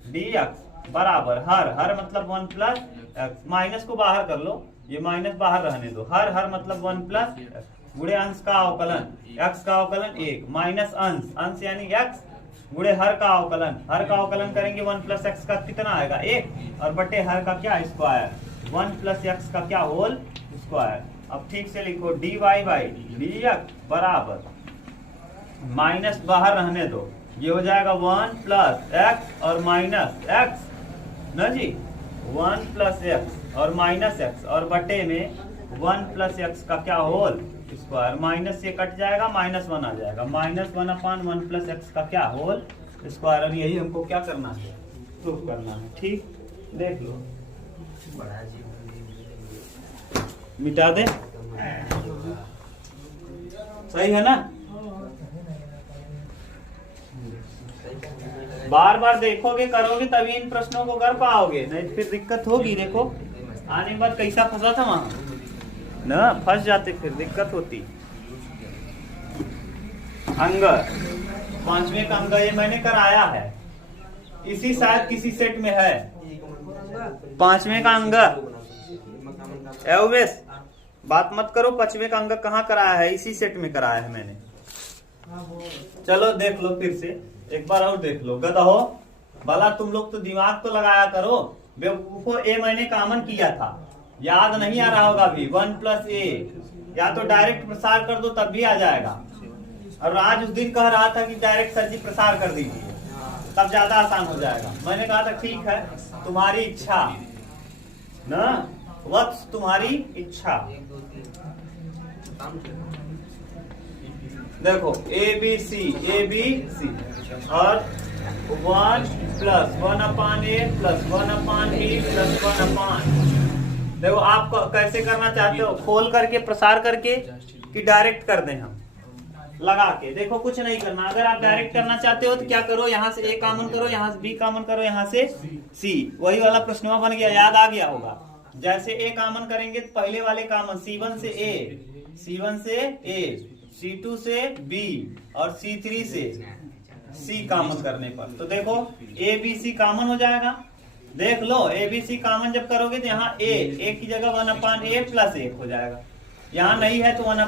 d x बराबर हर मतलब 1 प्लस एक्स, माइनस को बाहर कर लो, ये माइनस बाहर रहने दो, हर मतलब 1 प्लस एक्स गुणे अंश का अवकलन, एक्स का अवकलन 1 माइनस अंश यानी एक्स गुणे हर का अवकलन करेंगे 1 प्लस एक्स का कितना आएगा 1 और बटे हर का क्या स्क्वायर 1 प्लस एक्स का क्या होल स्क्वायर। अब ठीक से लिखो d y by d x बराबर माइनस बाहर रहने दो, ये हो जाएगा 1 प्लस एक्स और माइनस एक्स ना जी, 1 प्लस एक्स और माइनस एक्स और बटे में 1 प्लस एक्स का क्या होल स्क्वायर, माइनस से कट जाएगा -1 आ जाएगा, -1/1 प्लस एक्स का क्या होल स्क्वायर। और यही हमको क्या करना है, प्रूफ करना है। ठीक, देख लो, मिटा दे, सही है ना। बार बार देखोगे करोगे तभी इन प्रश्नों को कर पाओगे, नहीं तो फिर दिक्कत होगी। देखो आने के बाद कैसा फंसा था वहां ना, फंस जाते फिर दिक्कत होती। अंग 5वें का अंग ये मैंने कराया है, इसी शायद किसी सेट में है 5वें का अंग। एवेश बात मत करो, 5वें का अंग कहाँ कराया है, इसी सेट में कराया है मैंने। चलो देख लो फिर से एक बार और देख लो, गधा भला तुम लोग तो दिमाग तो लगाया करो, बेवकूफो ए मैंने कॉमन किया था, याद नहीं आ रहा होगा अभी 1 प्लस ए, या तो डायरेक्ट प्रसार कर दो तब भी आ जाएगा। और आज उस दिन कह रहा था कि डायरेक्ट सर जी प्रसार कर दीजिए तब ज्यादा आसान हो जाएगा। मैंने कहा था ठीक है तुम्हारी इच्छा ना, वत्स तुम्हारी इच्छा। देखो ए बी सी और 1 plus 1/a plus 1/b plus 1/, देखो आप कैसे करना चाहते हो, खोल करके प्रसार करके कि डायरेक्ट कर दें हम लगा के। देखो कुछ नहीं करना, अगर आप डायरेक्ट करना चाहते हो तो क्या करो, यहाँ से ए कॉमन करो, यहाँ से बी कॉमन करो, यहाँ से सी, वही वाला प्रश्न बन गया, याद आ गया होगा। जैसे ए कॉमन करेंगे तो पहले वाले कॉमन C1 से ए, C2 से बी और C3 से सी कॉमन करने पर, तो देखो ए बी सी कॉमन हो जाएगा। देख लो ए बी सी कॉमन जब करोगे तो यहाँ ए की जगह 1/a प्लस 1 हो जाएगा, यहाँ नहीं है तो 1/a,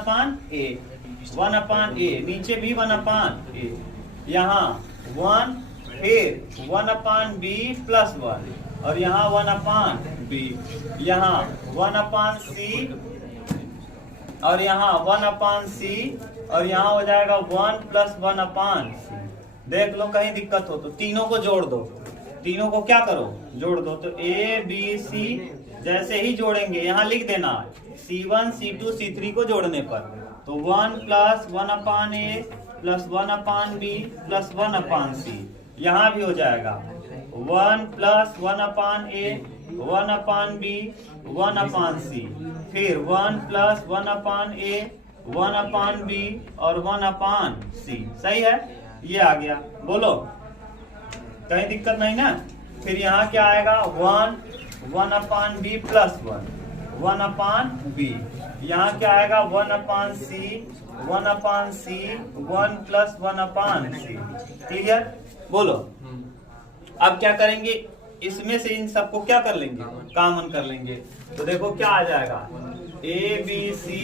नीचे भी 1/a, यहाँ 1 फिर 1/b प्लस 1 और यहाँ 1/b, यहाँ 1/c और यहाँ 1/c और यहाँ हो जाएगा 1 प्लस 1/c। देख लो कहीं दिक्कत हो तो तीनों को जोड़ दो, तीनों को क्या करो जोड़ दो, तो ए बी सी जैसे ही जोड़ेंगे यहाँ लिख देना C1 C2 C3 को जोड़ने पर, तो 1 plus 1/a plus 1/b plus 1/c, यहाँ भी हो जाएगा 1 प्लस 1/a 1/b 1/c, फिर 1 प्लस 1/a 1/b और 1/c। सही है, ये आ गया, बोलो कहीं दिक्कत नहीं ना। फिर यहाँ क्या आएगा 1/b प्लस 1/b, यहाँ क्या आएगा 1/c 1 प्लस 1/c। क्लियर, बोलो अब क्या करेंगे, इसमें से इन सबको क्या कर लेंगे, कॉमन कर लेंगे, तो देखो क्या आ जाएगा A B C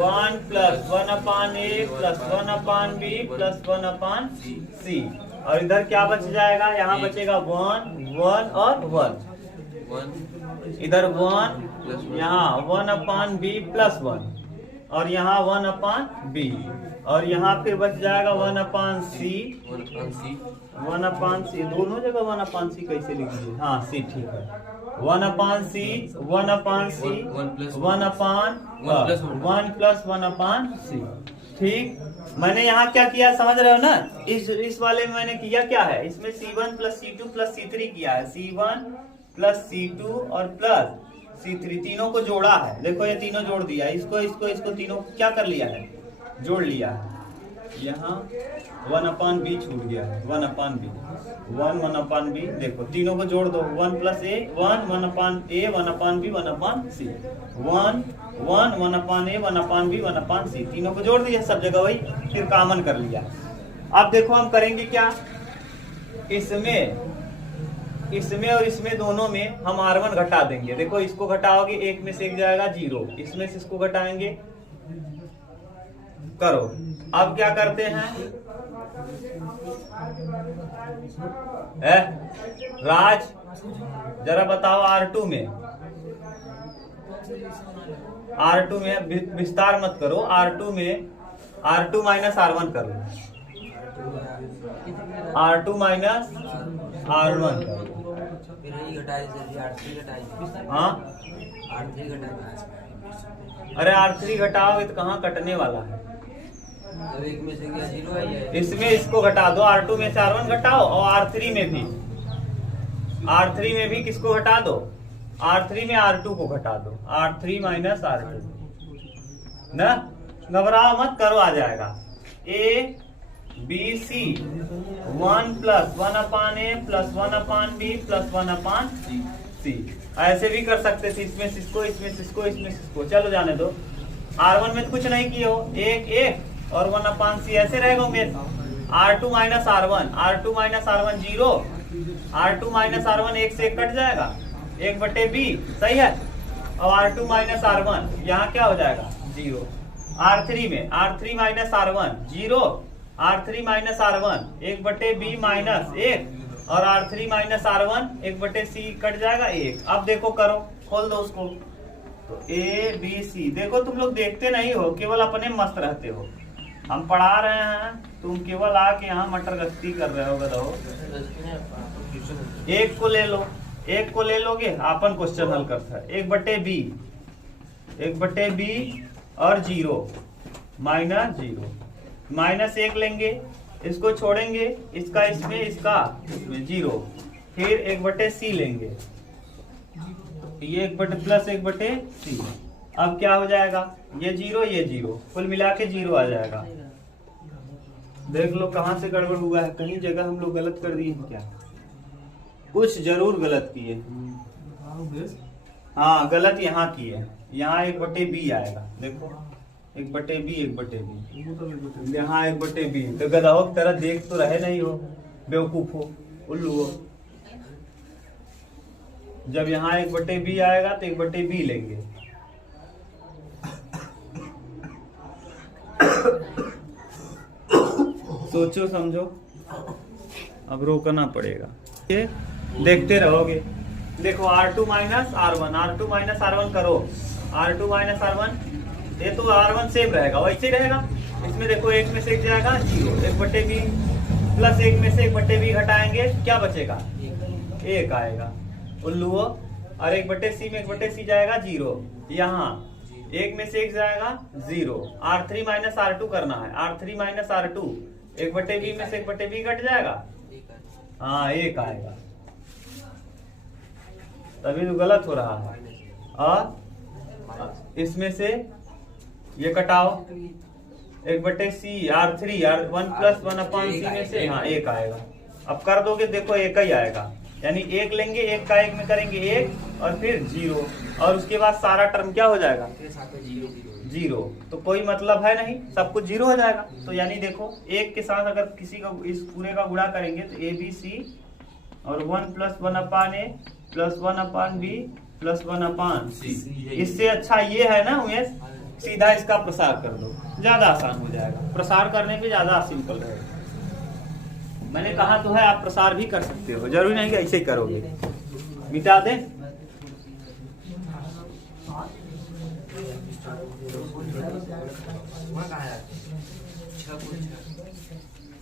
1 plus 1/a plus 1/b plus 1/c, और इधर क्या बच जाएगा, यहाँ बचेगा 1 और 1, इधर 1, यहाँ 1/b प्लस 1 और यहाँ 1/b, और यहाँ फिर बच जाएगा 1/c 1/c, दोनों जगह 1/c कैसे लिख दिए? हाँ सी ठीक है, 1/c 1/c 1 प्लस 1/c। ठीक, मैंने यहाँ क्या किया समझ रहे हो ना? इस वाले में मैंने किया क्या है, इसमें C1 plus C2 plus C3 किया है, C1 प्लस C2 और प्लस C3 तीनों को जोड़ा है। देखो ये तीनों जोड़ दिया, इसको तीनों क्या कर लिया है, जोड़ लिया है। यहाँ 1/b छूट गया है, 1/b 1/b, देखो तीनों को जोड़ दो, 1 plus a 1 1/a 1/b 1/c 1 1 1/a 1/b 1/c, तीनों को जोड़ दिया सब जगह, वही फिर कॉमन कर लिया। अब देखो हम करेंगे क्या, इसमें और इसमें दोनों में हम R1 घटा देंगे। देखो इसको घटाओगे, एक में से एक जाएगा 0, इसमें से इसको घटाएंगे। करो, अब क्या करते हैं, राज जरा बताओ R2 में विस्तार मत करो, R2 में R2 माइनस R1 करो, R2 माइनस R1 करो। हाँ अरे R3 घटाओगे तो कहाँ कटने वाला है, तो एक में से क्या 0 है? इसमें इसको घटा दो, R2 में से R1 घटाओ, और R3 में भी किसको घटा दो, R3 में R2 को घटा दो, R3 माइनस R2 ना, घबराओ मत, करो आ जाएगा। A B C 1 plus 1/a plus 1/b plus 1/c, ऐसे भी कर सकते थे, इसमें से इसको, इसमें से इसको, इसमें से इसको, चलो जाने दो। R1 में तो कुछ नहीं किए हो, एक और 1/c ऐसे रहेगा Umesh. R2 minus R1 0, R2 minus R1 एक से एक कट जाएगा, 1/b सही है, और R2 माइनस R1 यहाँ क्या हो जाएगा 0। R3 minus R1 0, R3 minus R1 1/b minus 1, और R3 minus R1 1/c cut जाएगा 1। अब देखो करो, खोल दो उसको, तो A B C, देखो तुम लोग देखते नहीं हो, केवल अपने मस्त रहते हो, हम पढ़ा रहे हैं, तुम केवल आके यहाँ मटर गश्ती कर रहे हो। बताओ, एक को ले लो, एक को ले लोगे, अपन क्वेश्चन हल करता है, 1/b और 0 माइनस 0 माइनस 1 लेंगे, इसको छोड़ेंगे, इसका इसमें 0, फिर 1/c लेंगे, ये 1 प्लस 1/c। अब क्या हो जाएगा, ये 0 कुल मिला के 0 आ जाएगा। देख लो कहाँ से गड़बड़ हुआ है, कहीं जगह हम लोग गलत कर दिए क्या, कुछ जरूर गलत किए। हाँ गलत यहाँ किए, यहाँ 1/b आएगा, देखो 1/b यहाँ 1/b, तो गधाओं की तरह देख तो रहे नहीं हो, बेवकूफ हो, उल्लू हो। जब यहाँ 1/b आएगा तो 1/b लेंगे, सोचो समझो, अब रोकना पड़ेगा, ये देखते रहोगे। देखो R2 माइनस R1 करो, R2 माइनस R1, ये तो R1 सेम रहेगा, वैसे ही रहेगा। इसमें देखो एक में से एक जाएगा 0, 1/b प्लस एक में से 1/b घटाएंगे, क्या बचेगा 1 आएगा, उल्लू हो। और 1/c में 1/c जाएगा 0, यहाँ एक में से एक जाएगा 0, R3 माइनस R2 करना है, R3 माइनस R2, 1/b में से 1/b घट जाएगा, हाँ 1 आएगा, तभी तो गलत हो रहा है। और इसमें से ये कटाओ, 1/c R3 1 प्लस 1/c में से, हाँ 1 आएगा। अब कर दोगे, देखो 1 ही आएगा, यानी 1 लेंगे, 1 का 1 में करेंगे 1 और फिर 0, और उसके बाद सारा टर्म क्या हो जाएगा 0, तो कोई मतलब है नहीं, सब कुछ 0 हो जाएगा। तो यानी देखो 1 के साथ अगर किसी का इस पूरे का गुणा करेंगे तो ABC और 1 plus 1/a plus 1/b plus 1/c, इससे अच्छा ये है ना उमेश, सीधा इसका प्रसार कर दो, ज्यादा आसान हो जाएगा, प्रसार करने पे ज्यादा सिंपल रहेगा। मैंने कहा तो है, आप प्रसार भी कर सकते हो, जरूरी नहीं कि ऐसे ही करोगे। मिटा दे,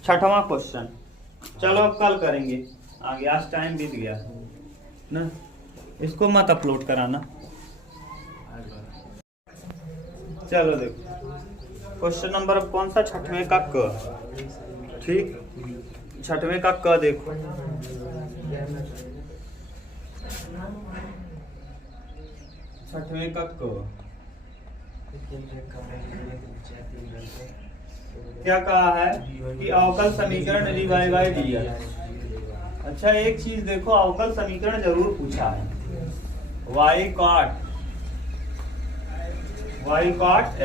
छठवां क्वेश्चन, चलो अब कल करेंगे आगे, आज टाइम बीत गया ना, इसको मत अपलोड कराना। चलो देखो क्वेश्चन नंबर कौन सा, छठवें का क, ठीक, छठवें का क देखो। छठवें का क क्या कहा है कि अवकल समीकरण dy बाई dx। अच्छा एक चीज देखो, अवकल समीकरण जरूर पूछा है, y cot x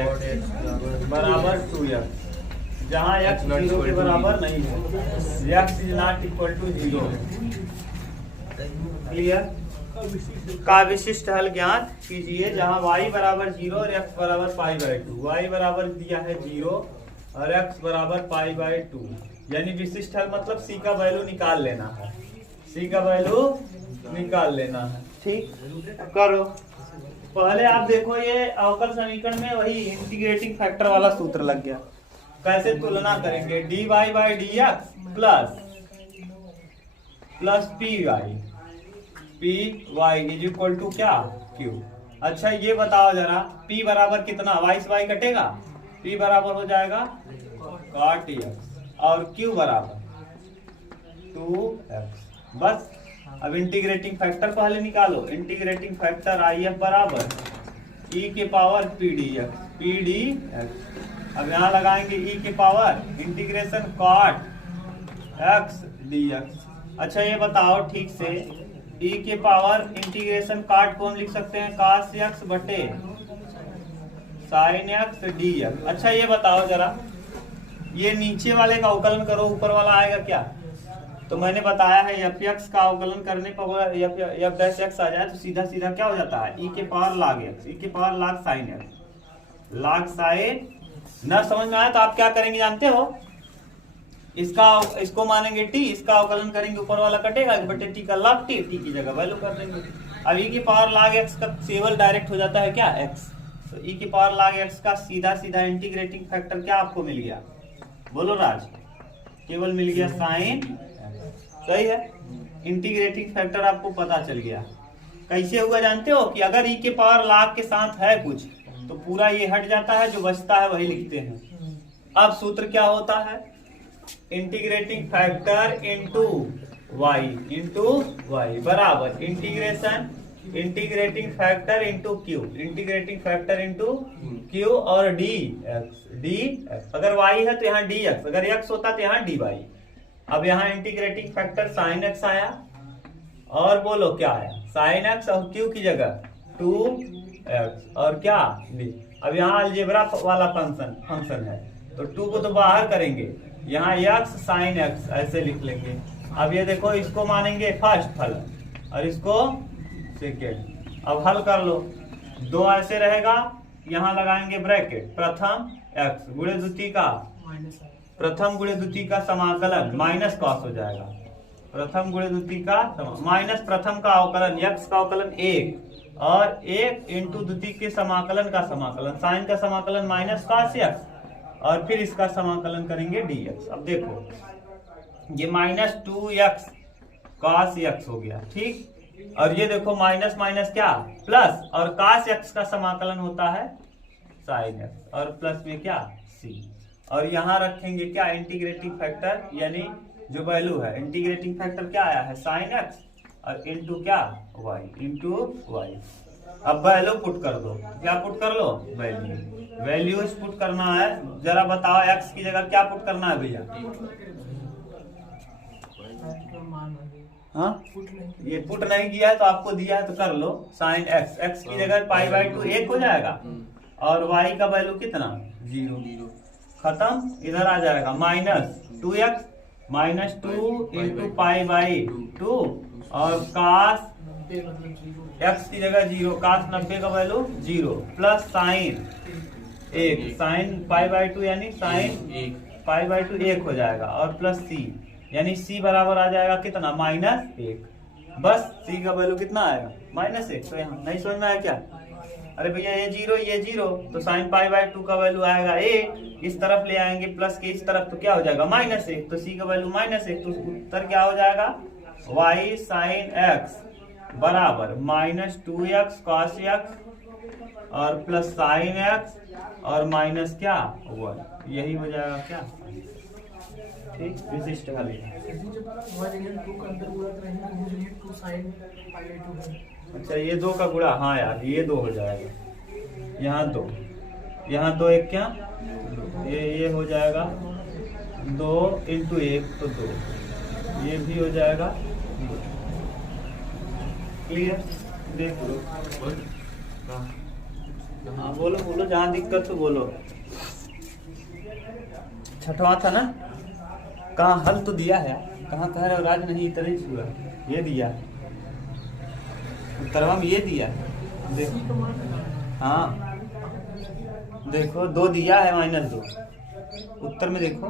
बराबर 2x, जहाँ x 0 के बराबर नहीं है, x is not equal to 0। Clear? का विशिष्ट हल ज्ञात कीजिए जहाँ y बराबर 0 और x बराबर पाई बाई 2। y बराबर दिया है 0 और x बराबर पाई बाई 2, यानी विशिष्ट हल मतलब c का वैल्यू निकाल लेना है, c का वैल्यू निकाल लेना है। ठीक, करो। पहले आप देखो ये अवकल समीकरण में वही इंटीग्रेटिंग फैक्टर वाला सूत्र लग गया। कैसे तुलना करेंगे, dy by dx plus p y is equal to क्या, q। अच्छा ये बताओ जरा, p बराबर कितना, y से y कटेगा, p बराबर हो जाएगा cot x और q बराबर 2x। बस अब इंटीग्रेटिंग फैक्टर पहले निकालो, इंटीग्रेटिंग फैक्टर IF बराबर e के पावर p dx। अब यहाँ लगाएंगे e के power integration cot x dx। अच्छा ये बताओ ठीक से, e के पावर इंटीग्रेशन काट को हम लिख सकते हैं cos x बटे sin x dx। अच्छा ये बताओ जरा, ये नीचे वाले का अवकलन करो, ऊपर वाला आएगा क्या? तो मैंने बताया है f(x) का अवकलन करने पर f'(x) आ जाए तो सीधा सीधा क्या हो जाता है, e के पावर log x, e के power log sin x, log sin। न समझ में आया तो आप क्या करेंगे जानते हो, इसको मानेंगे t, इसका अवकलन करेंगे, ऊपर वाला कटेगा बटे t का log t की जगह वैल्यू कर देंगे। अब e की पावर log x का केवल डायरेक्ट हो जाता है क्या, x, तो e की पावर log x का सीधा सीधा इंटीग्रेटिंग फैक्टर क्या आपको मिल गया, बोलो राज, केवल मिल गया sin। सही है, इंटीग्रेटिंग फैक्टर आपको पता चल गया। कैसे हुआ जानते हो कि अगर e के पावर log के साथ है कुछ तो पूरा ये हट जाता है, जो बचता है वही लिखते हैं। अब सूत्र क्या होता है, इंटीग्रेटिंग फैक्टर इंटू y बराबर integrating factor into q, integrating factor into q और dx। अगर y है तो यहाँ dx, अगर x होता तो यहाँ dy। अब यहाँ इंटीग्रेटिंग फैक्टर sin x आया और बोलो क्या आया, sin x और q की जगह 2x और क्या d। अब यहाँ अलजेब्रा वाला फंक्शन है तो 2 को तो बाहर करेंगे, यहाँ x sin x ऐसे लिख लेंगे। अब ये देखो, इसको मानेंगे फर्स्ट हल और इसको सेकेंड। अब हल कर लो, 2 ऐसे रहेगा, यहाँ लगाएंगे ब्रैकेट, प्रथम x गुणे द्वितीय का, प्रथम गुणे द्वितीय का समाकलन माइनस कॉस हो जाएगा, प्रथम गुणे द्वितीय का माइनस प्रथम का अवकलन x का अवकलन 1 और 1 इंटू द्वितीय के समाकलन का समाकलन, साइन का समाकलन माइनस कॉस x और फिर इसका समाकलन करेंगे dx। अब देखो ये माइनस 2x cos x हो गया, ठीक, और ये देखो माइनस माइनस क्या प्लस, और cos x का समाकलन होता है sin x और प्लस में क्या c। और यहाँ रखेंगे क्या, इंटीग्रेटिंग फैक्टर, यानी जो वैल्यू है इंटीग्रेटिंग फैक्टर क्या आया है sin x और इंटू क्या y, इंटू y। अब वैल्यू पुट कर दो, क्या पुट कर लो, वैल्यूज पुट करना है। जरा बताओ x की जगह क्या पुट करना है भैया, हाँ ये पुट नहीं किया है तो आपको दिया है तो कर लो, sin x की जगह पाई बाई 2 1 हो जाएगा और y का वैल्यू कितना 0, खत्म, इधर आ जाएगा minus 2x minus 2 into pi by 2 और cos x की जगह 0, cos 90 का value 0 plus sin 1, sin pi by 2 यानी sin पाई बाई 2 1 हो जाएगा और प्लस c, यानी c बराबर आ जाएगा कितना -1। बस c का वैल्यू कितना आएगा -1। तो यहाँ नहीं समझ में आया क्या, अरे भैया ये जीरो, तो साइन पाई बाय 2 का वैल्यू आएगा ए, इस तरफ ले आएंगे प्लस के इस तरफ, तो क्या हो जाएगा -1, तो सी का वैल्यू -1, तो उत्तर क्या हो जाएगा y साइन x बराबर -2x cos x और प्लस साइन x और माइनस क्या 1, यही हो जाएगा क्या, ठीक, विशिष्ट हल। अच्छा ये 2 का गुणा, हाँ यार ये 2 हो जाएगा, यहाँ 2 एक क्या, ये हो जाएगा 2 × 1 तो 2, ये भी हो जाएगा 2। क्लियर, देख लो। हाँ बोलो जहाँ दिक्कत तो बोलो। छठवां था ना, कहाँ हल तो दिया है, कहाँ कह रहे हो राज नहीं इतना ही छुआ, ये दिया उत्तरवा में, ये दिया देखो, हाँ देखो 2 दिया है -2, उत्तर में देखो,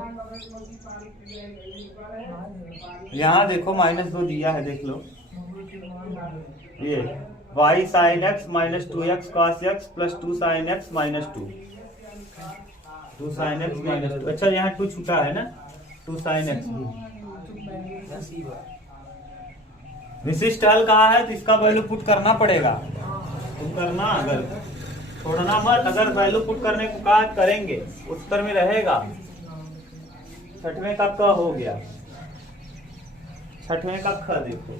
यहाँ देखो -2 दिया है, देख लो ये y sin x -2x cos x plus 2 sin x -2, 2 sin x -2, अच्छा यहाँ 2 छूटा है ना, 2 sin x। विशिष्ट हल कहाँ है, तो इसका वैल्यू पुट करना पड़ेगा, तुम करना, अगर छोड़ना मत, अगर वैल्यू पुट करने को कहा करेंगे उत्तर में रहेगा। छठवें का क हो गया, छठवें का ख देखो,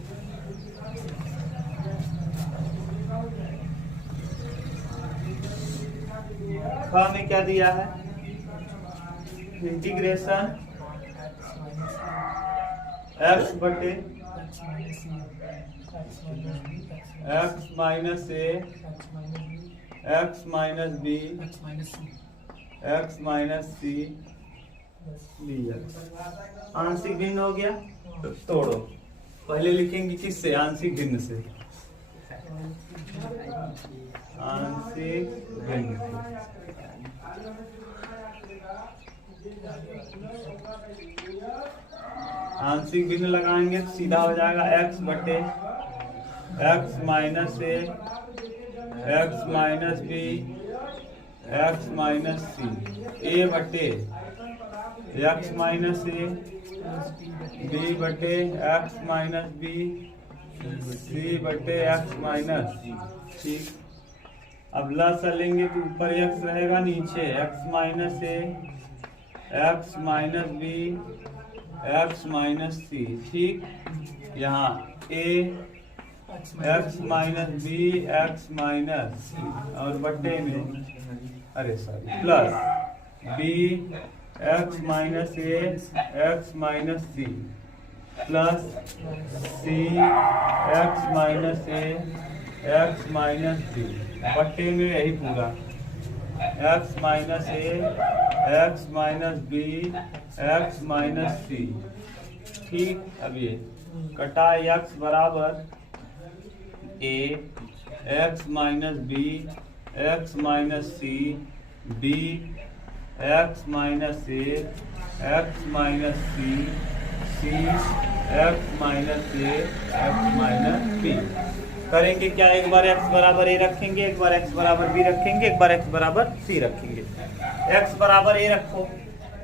ख में क्या दिया है, इंटीग्रेशन x बटे x minus a x minus b x minus c dx। आंशिक भिन्न हो गया, तो तोड़ो, पहले लिखेंगे किससे, आंशिक भिन्न से, आंशिक भिन्न से। आंशिक भिन्न लगाएंगे तो सीधा हो जाएगा x बटे x minus a x minus b x minus c, a बटे x माइनस a b बटे x माइनस b c बटे x माइनस c, ठीक। अब लस लेंगे तो ऊपर x रहेगा, नीचे x minus a x minus b x minus c, ठीक। यहाँ a x minus b x minus c और बटे में, अरे sorry, plus b x minus a x minus c plus c x minus a x minus c बटे में यही पूरा x minus a x minus b x minus c, ठीक। अब ये कटा x बराबर a x minus b x minus c b x minus a x minus c c x minus a x minus b। करेंगे क्या, एक बार x बराबर a रखेंगे, एक बार x बराबर b रखेंगे, एक बार x बराबर c रखेंगे। x बराबर a रखो,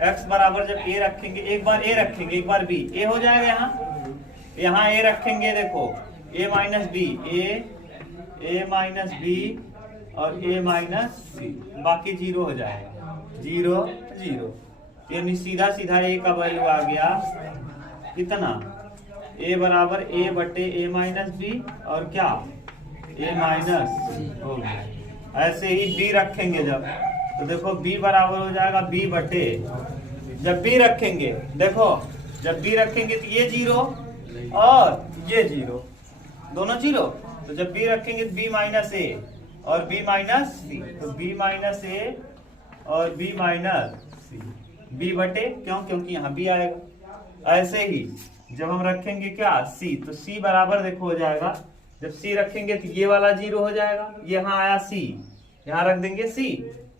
x बराबर जब a रखेंगे, एक बार a रखेंगे एक बार b, a हो जाएगा, यहाँ a रखेंगे, देखो a minus b, a minus b और a माइनस c, बाकी 0 हो जाएगा, 0 0, यानी सीधा सीधा a का वैल्यू आ गया कितना, a बराबर a बटे a माइनस b और क्या a माइनस c हो गया। ऐसे ही b रखेंगे जब, तो देखो b बराबर हो जाएगा b बटे, जब b रखेंगे, देखो जब b रखेंगे तो ये 0 और ये 0, दोनों 0, तो जब b रखेंगे तो b माइनस a और b माइनस c, तो b माइनस a और b माइनस c, b बटे, क्यों, क्योंकि यहाँ b आएगा। ऐसे ही जब हम रखेंगे क्या c, तो c बराबर देखो हो जाएगा, जब c रखेंगे तो ये वाला 0 हो जाएगा, यहाँ आया c, यहाँ रख देंगे c,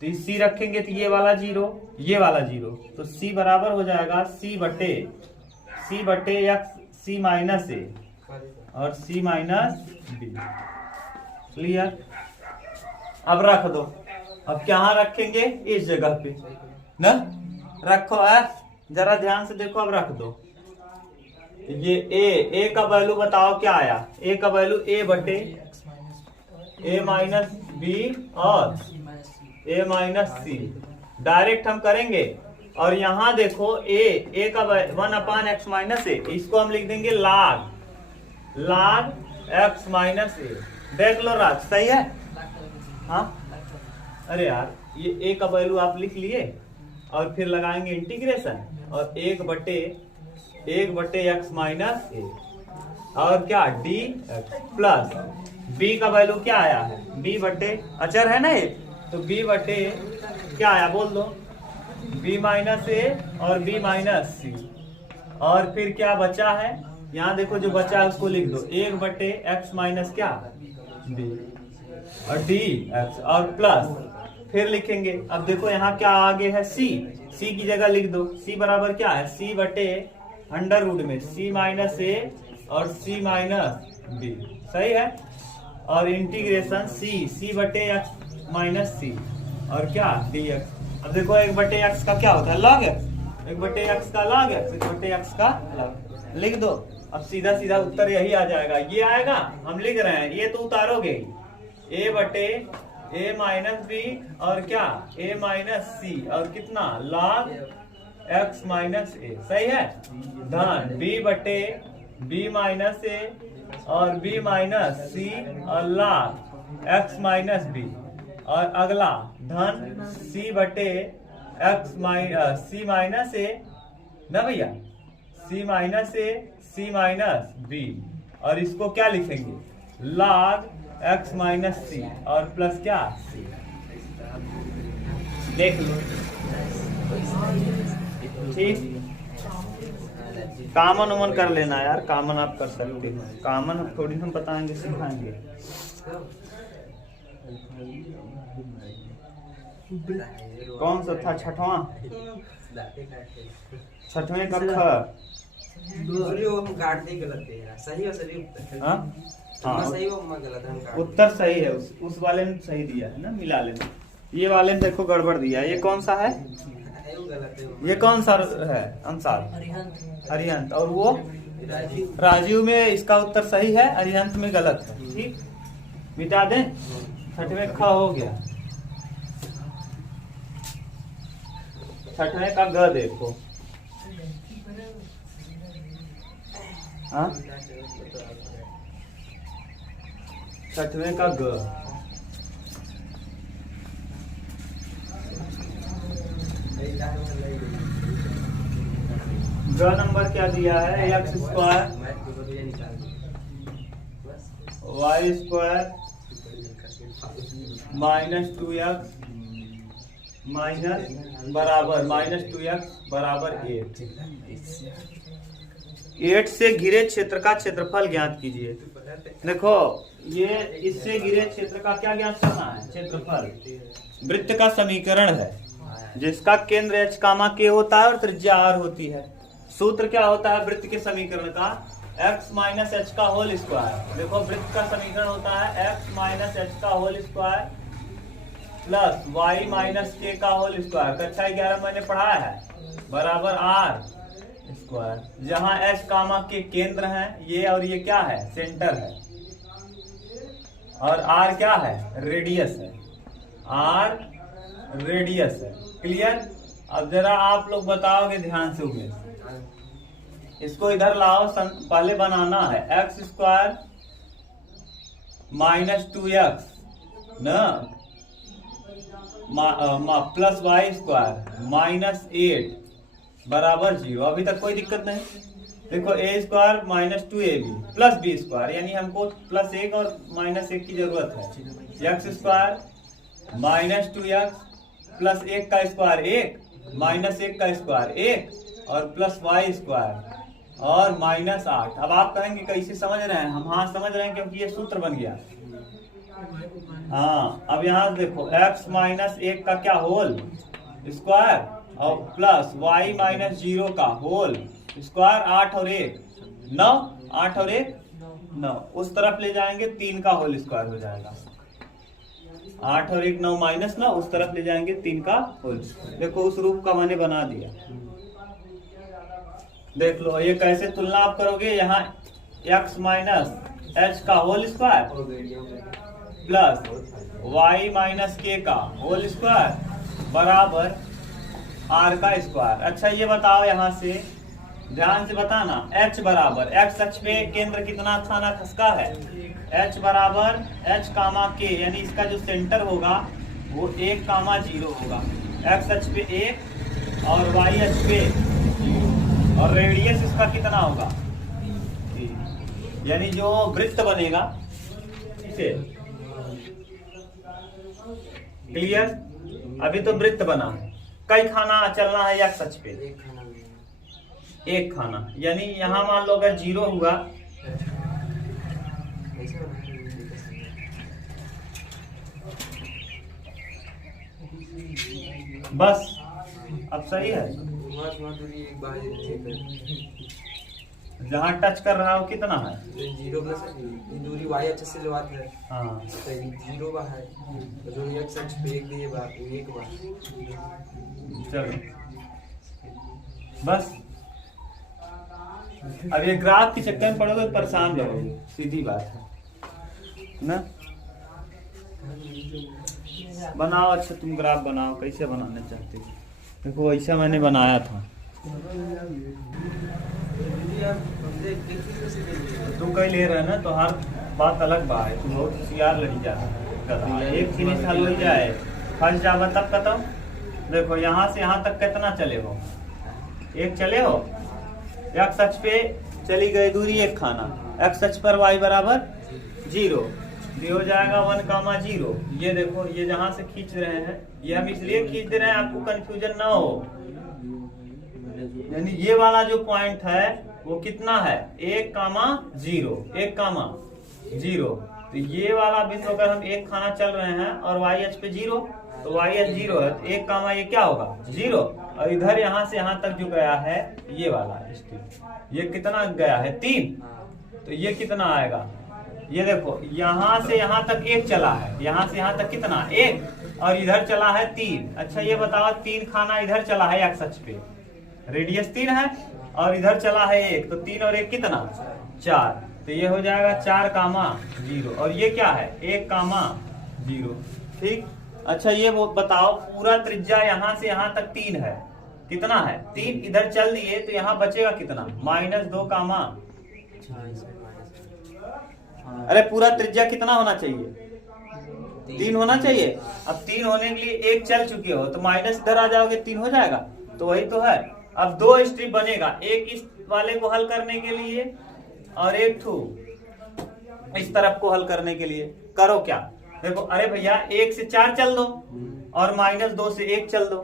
तो c रखेंगे तो ये वाला 0, ये वाला 0, तो c बराबर हो जाएगा c बटे x c माइनस a और c माइनस b। क्लियर, अब रख दो। अब कहाँ रखेंगे? इस जगह पे ना रखो। जरा ध्यान से देखो, अब रख दो। ये ए का वैल्यू बताओ क्या आया? ए का वैल्यू ए बटे ए माइनस बी और ए माइनस सी डायरेक्ट हम करेंगे। और यहाँ देखो ए का 1/x माइनस ए, इसको हम लिख देंगे log x माइनस ए। देख लो राज, सही है? हाँ, अरे यार ये ए का वैल्यू आप लिख लिए और फिर लगाएंगे इंटीग्रेशन और 1 बटे x माइनस ए और क्या डी प्लस b का वैल्यू क्या आया है? b बटे अचर है ना ये, तो b बटे क्या आया बोल दो? b माइनस ए और b माइनस सी। और फिर क्या बचा है? यहाँ देखो जो बचा है उसको लिख दो, 1 बटे x माइनस क्या b और डी एक्स और प्लस फिर लिखेंगे। अब देखो यहाँ क्या आगे है? c की जगह लिख दो। c बराबर क्या है? c बटे अंडर रूट में c माइनस ए और c माइनस बी, सही है? और इंटीग्रेशन c बटे x माइनस सी और क्या dx। अब देखो 1 बटे x का क्या होता है? log x। 1 बटे x का log x, 1 बटे x का log लिख दो। अब सीधा सीधा उत्तर यही आ जाएगा, ये आएगा। हम लिख रहे हैं, ये तो उतारोगे ही। a बटे a माइनस बी और क्या a माइनस सी और कितना log x माइनस ए, सही है? धन b बटे b माइनस ए और b माइनस सी और log x माइनस बी। और अगला धन c बटे सी माइनस ए ना भैया, c माइनस ए c माइनस बी। और इसको क्या लिखेंगे? log x माइनस सी और प्लस क्या c। देख लो, ठीक। कामन उमन कर लेना यार, कामन आप कर सकते हो। कामन थोड़ी हम बताएंगे, सिखाएंगे। कौन सा था? छठवां, छठवें का ख। उत्तर सही है, उस वाले में सही दिया है ना, मिला लेना। ये वाले में देखो गड़बड़ दिया। ये कौन सा है? ये कौन सा है अनुसार? अरिहंत। और वो राजीव में इसका उत्तर सही है, अरिहंत में गलत है। ठीक, मिटा दें। छठवें ख हो गया। छठवें का ग देखो। हाँ, छठवें का ग। ग नंबर क्या दिया है? X square y square minus 2x minus बराबर -2x बराबर 8। 8 से घिरे क्षेत्र का क्षेत्रफल ज्ञात कीजिए। देखो, ये इससे घिरे क्षेत्र का क्या ज्ञात करना है? क्षेत्रफल। वृत्त का समीकरण है जिसका केंद्र h, k होता है और त्रिज्या r होती है। सूत्र क्या होता है वृत्त के समीकरण का? x माइनस एच का होल स्क्वायर। देखो, वृत्त का समीकरण होता है x माइनस एच का whole square plus y minus k का होल स्क्वायर। कक्षा 11 मैंने पढ़ाया है, बराबर r स्क्वायर। जहां h, k केंद्र है ये, और ये क्या है? सेंटर है। और r क्या है? रेडियस है। r रेडियस है। क्लियर? अब जरा आप लोग बताओगे ध्यान से। उमेश, इसको इधर लाओ। पहले बनाना है एक्स स्क्वायर माइनस 2x न प्लस वाई स्क्वायर माइनस 8 बराबर 0। अभी तक कोई दिक्कत नहीं। देखो, A square minus 2ab plus B square, यानी हमको प्लस 1 और माइनस 1 की जरूरत है। X square minus 2x plus 1 का स्क्वायर 1 माइनस 1 का स्क्वायर 1 और प्लस वाई स्क्वायर और माइनस 8। अब आप कहेंगे कैसे समझ रहे हैं हम? हाँ, समझ रहे हैं क्योंकि ये सूत्र बन गया। हाँ, अब यहाँ देखो, x माइनस 1 का क्या होल स्क्वायर और प्लस y माइनस 0 का होल स्क्वायर। 8 और 1 9, 8 और 1 9। उस तरफ ले जाएंगे 3 का होल स्क्वायर हो जाएगा। 8 और 1 9 माइनस ना, उस तरफ ले जाएंगे 3 का होल। देखो उस रूप का मैंने बना दिया। देख लो ये कैसे तुलना आप करोगे, यहाँ x माइनस एच का whole square plus y minus k का होल स्क्वायर बराबर r का स्क्वायर। अच्छा ये बताओ, यहाँ से ध्यान से बताना, h बराबर x अक्ष पे केंद्र कितना खाना खसका है, h बराबर h कामा k, यानी इसका जो सेंटर होगा वो 1 कामा 0 होगा। x अक्ष पे 1 और y अक्ष पे 0, और रेडियस इसका कितना होगा, यानी जो वृत्त बनेगा इसे। क्लियर? अभी तो वृत्त बना है, कई खाना चलना है x अक्ष पे, एक खाना, यानी यहाँ मान लो अगर 0 हुआ बस, अब सही है। जहाँ टच कर रहा हो कितना है, 0 प्लस दूरी y अक्ष से जो बात है, हाँ 0 बार है, जो x अक्ष पे 1 दिए बार 1 बार। चलो बस। अब ये ग्राफ के चक्कर में पड़ोगे तो परेशान रहोगे, सीधी बात है ना। बनाओ, अच्छा तुम ग्राफ बनाओ, कैसे बनाना चाहते हो। देखो ऐसा मैंने बनाया था, तू कहीं ले रहा है ना, तो हर बात अलग बात है, तू बहुत होशियार लगी जा रहा है। एक फिनिश हल हो जाए, फंस जावा तब खत्म। देखो यहाँ से यहाँ तक कितना चले हो, 1 चले हो, x अक्ष पे चली गई दूरी 1 खाना, x अक्ष पर y बराबर 0, ये हो जाएगा 1 कामा 0। ये देखो ये जहां से खींच रहे हैं, ये हम इसलिए खींच दे रहे हैं आपको कंफ्यूजन ना हो, यानी ये वाला जो पॉइंट है वो कितना है, 1 कामा 0, 1 कामा 0। तो ये वाला बिंदु अगर हम 1 खाना चल रहे हैं और y अक्ष पे 0, तो y अक्ष 0 है, तो 1 कामा ये क्या होगा 0, और इधर यहाँ से यहाँ तक जो गया है ये वाला स्ट्रिप, ये कितना गया है 3, तो ये कितना आएगा, ये देखो यहाँ से यहाँ तक 1 चला है, यहाँ से यहाँ तक कितना 1, और इधर चला है 3। अच्छा ये बताओ 3 खाना इधर चला है x अक्ष पे, रेडियस 3 है, और इधर चला है 1, तो 3 और 1 कितना 4, तो ये हो जाएगा 4 कामा 0, और ये क्या है 1 कामा 0। ठीक। अच्छा ये वो बताओ, पूरा त्रिज्या यहाँ से यहाँ तक 3 है, कितना है 3, इधर चल दिए तो यहाँ बचेगा कितना -2 कामा, अरे पूरा त्रिज्या कितना होना चाहिए 3 होना चाहिए। अब 3 होने के लिए 1 चल चुके हो, तो माइनस इधर आ जाओगे 3 हो जाएगा, तो वही तो है। अब 2 स्ट्रिप बनेगा, एक इस वाले को हल करने के लिए और एक ठू इस तरफ को हल करने के लिए। करो क्या, देखो अरे भैया 1 से 4 चल दो और -2 से 1 चल दो,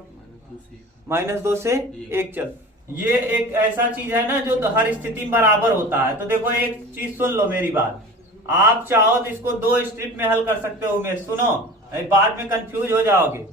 -2 से 1 चल। ये एक ऐसा चीज है ना जो हर स्थिति में बराबर होता है। तो देखो एक चीज सुन लो मेरी बात, आप चाहो तो इसको 2 स्ट्रिप में हल कर सकते हो। मैं सुनो, बाद में कंफ्यूज हो जाओगे।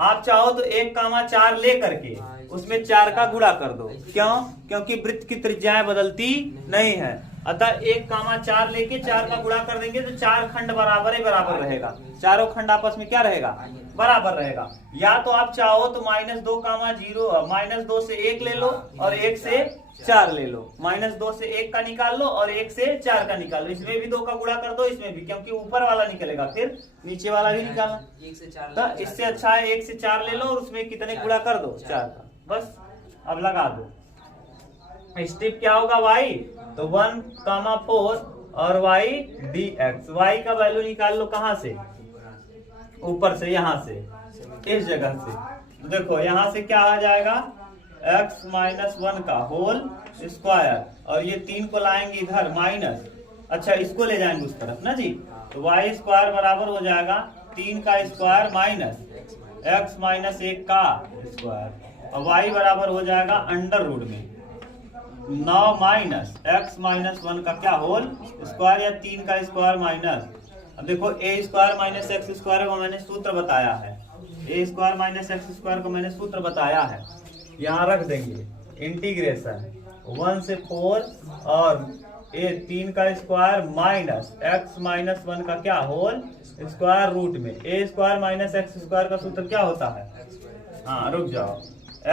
आप चाहो तो 1 कामा 4 ले करके उसमें 4 का गुणा कर दो। क्यों? क्योंकि वृत्त की त्रिज्याएं बदलती नहीं है। अतः 1 कामा 4 लेके 4 का गुणा कर देंगे तो 4 खंड बराबर ही बराबर रहेगा, चारों खंड आपस में क्या रहेगा बराबर रहेगा। या तो आप चाहो तो -2 कामा 0, -2 से 1 ले लो और 1 से 4 ले लो, -2 से 1 का निकाल लो और 1 से 4 का निकाल लो। इसमें भी 2 का गुणा कर दो, इसमें भी, क्योंकि ऊपर वाला निकलेगा फिर नीचे वाला भी निकालना। 1 से 4 तो इससे अच्छा है 1 से 4 ले लो और उसमें कितने गुणा कर दो 4 का, बस। अब लगा दो, स्ट्रिप क्या होगा y, तो 1 कामा 4 और y dx। y का वैल्यू निकाल लो कहाँ से, ऊपर से, यहाँ से, इस जगह से। तो देखो यहाँ से क्या आ जाएगा x -1 का होल स्क्वायर, और ये 3 को लाएंगे इधर माइनस, अच्छा इसको ले जाएंगे उस तरफ ना जी, तो y स्क्वायर बराबर हो जाएगा 3 का स्क्वायर माइनस x -1 का स्क्वायर, और y बराबर हो जाएगा अंडर रूट में 9 माइनस x -1 का क्या होल स्क्वायर, या 3 का स्क्वायर माइनस। अब देखो a square minus x square को मैंने सूत्र बताया है, a square minus x square को मैंने सूत्र बताया है, यहाँ रख देंगे इंटीग्रेशन 1 से 4 और ए 3 का स्क्वायर माइनस x माइनस 1 का क्या होल स्क्वायर रूट में ए स्क्वायर माइनस एक्स स्क्वायर का सूत्र क्या होता है? हाँ रुक जाओ,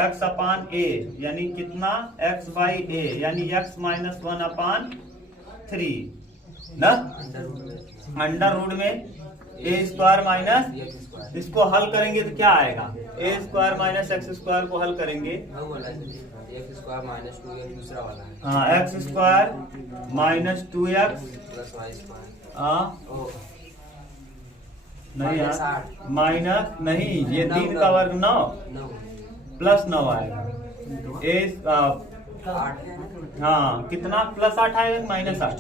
x अपान ए यानी कितना x बाई ए यानी x माइनस 1 अपान 3 ना, अंडर रूट में ए स्क्वायर माइनस, इसको हल करेंगे तो क्या आएगा? ए स्क्वायर माइनस एक्स स्क्वायर को हल करेंगे, एक्स स्क्वायर माइनस 2x दूसरा वाला है। हाँ x square minus 2x plus y square. हाँ नहीं माइनस यार 8 माइनस नहीं, ये 3 का वर्ग 9 प्लस 9 आएगा। ए 8 है, हाँ कितना प्लस 8 आएगा माइनस 8?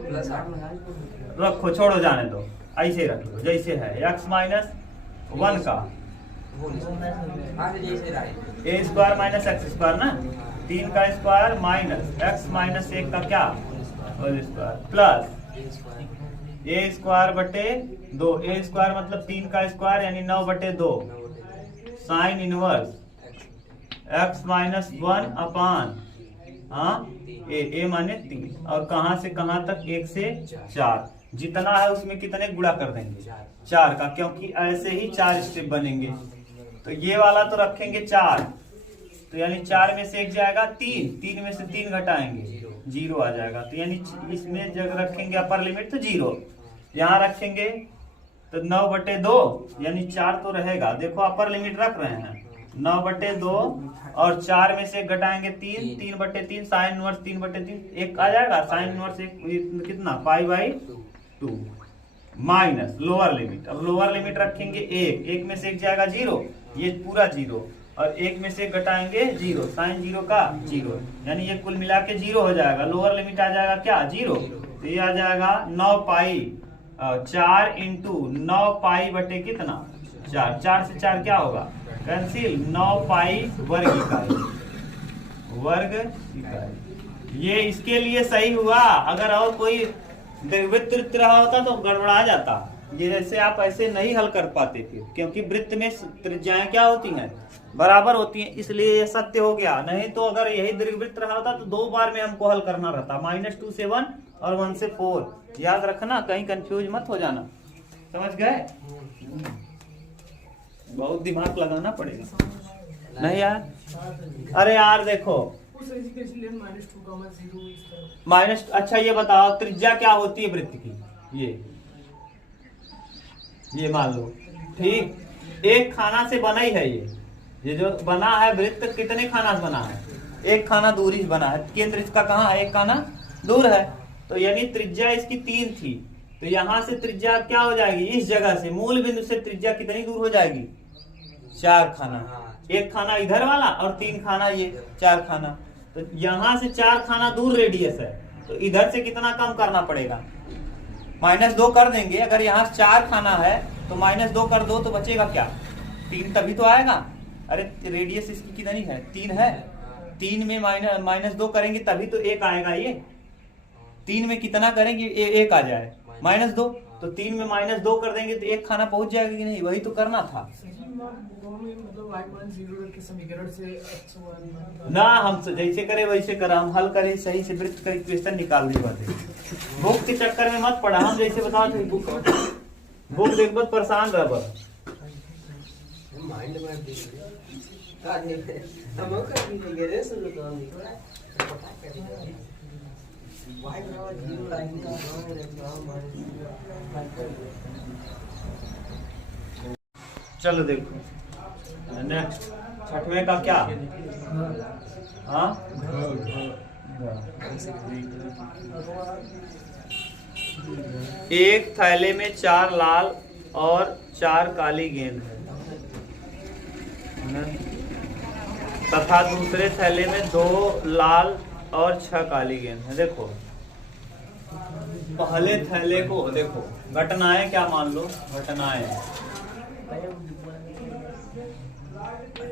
प्लस 8 रखो, छोड़ो, जाने दो, ऐसे रख लो जैसे है। x माइनस 1 का जैसे राइट ए स्क्वायर माइनस एक्स स्क्वायर ना, 3 का स्क्वायर माइनस x माइनस 1 का क्या होल स्क्वायर प्लस ए स्क्वायर बटे 2, ए स्क्वायर मतलब 3 का स्क्वायर यानी 9 बटे 2 साइन इनवर्स x माइनस 1 अपान हाँ ए माने 3 और कहां से कहां तक 1 से 4 जितना है उसमें कितने गुणा कर देंगे? 4 का, क्योंकि ऐसे ही 4 स्टेप बनेंगे। तो ये वाला तो रखेंगे 4, तो यानी 4 में से 1 जाएगा 3 में से 3 घटाएंगे 0 आ जाएगा। तो यानी इसमें जब रखेंगे अपर लिमिट तो 0, यहाँ रखेंगे तो 9 बटे 2 यानी 4 तो रहेगा। देखो अपर लिमिट रख रहे हैं 9 बटे 2 और 4 में से घटाएंगे 3 बटे 3 साइन इनवर्स 3 बटे 3 1 आ जाएगा। साइन इनवर्स 1 कितना pi by 2 minus lower limit, अब लोअर लिमिट रखेंगे 1 में से 1 जाएगा 0, ये पूरा 0 और 1 में से घटाएंगे 0 साइन 0 का 0 यानी ये कुल मिला के 0 हो जाएगा। लोअर लिमिट आ जाएगा क्या 0, तो ये आ जाएगा 9 पाई 4 इंटू 9 पाई बटे कितना 4 से 4 क्या होगा कैंसिल, 9 पाई वर्ग इकाई। ये इसके लिए सही हुआ, अगर और कोई वृत्त रहा होता तो गड़बड़ा जाता। ये जैसे आप ऐसे नहीं हल कर पाते फिर, क्योंकि वृत्त में त्रिज्याएं क्या होती हैं बराबर होती हैं, इसलिए ये सत्य हो गया। नहीं तो अगर यही दीर्घवृत्त रहा होता तो 2 बार में हमको हल करना रहता, -2 से 1 और 1 से 4। याद रखना, कहीं कंफ्यूज मत हो जाना, समझ गए? बहुत दिमाग लगाना पड़ेगा नहीं यार। अरे यार देखो माइनस, अच्छा ये बताओ त्रिज्या क्या होती है वृत्त की? ये मान लो ठीक, एक खाना से बना ही है ये जो बना है वृत्त, कितने खाना से बना है? एक खाना दूरी से बना है, केंद्र इसका कहाँ है? एक खाना दूर है, तो यानी त्रिज्या इसकी 3 थी, तो यहाँ से त्रिज्या क्या हो जाएगी? इस जगह से मूल बिंदु से त्रिज्या कितनी दूर हो जाएगी? 4 खाना, एक खाना इधर वाला और 3 खाना ये 4 खाना, तो यहाँ से 4 खाना दूर रेडियस है, तो इधर से कितना कम करना पड़ेगा? -2 कर देंगे। अगर यहाँ 4 खाना है तो -2 कर दो तो बचेगा क्या? 3 तभी तो आएगा। अरे रेडियस इसकी कितनी है? 3 है, 3 में -2 करेंगे तभी तो 1 आएगा। ये 3 में कितना करेंगे 1 आ जाए -2, तो 3 में -2 कर देंगे तो 1 खाना पहुंच जाएगा कि नहीं? वही तो करना था ना। हम जैसे करे वैसे करा, हम हल करे सही से वृत्त का इक्वेशन निकाल दी बात है। बुक के चक्कर में मत पड़ा, हम जैसे बताओ थे बुक देख बस परेशान रह बस। माइंड में का देख हम कर भी गए रे सुनो तो हम पता करेंगे y बराबर 0 लाइन में। चलो देखो नेक्स्ट, छठवें का क्या? हाँ एक थैले में 4 लाल और 4 काली गेंद है तथा दूसरे थैले में 2 लाल और 6 काली गेंद है। देखो पहले थैले को देखो, घटनाएं क्या मान लो,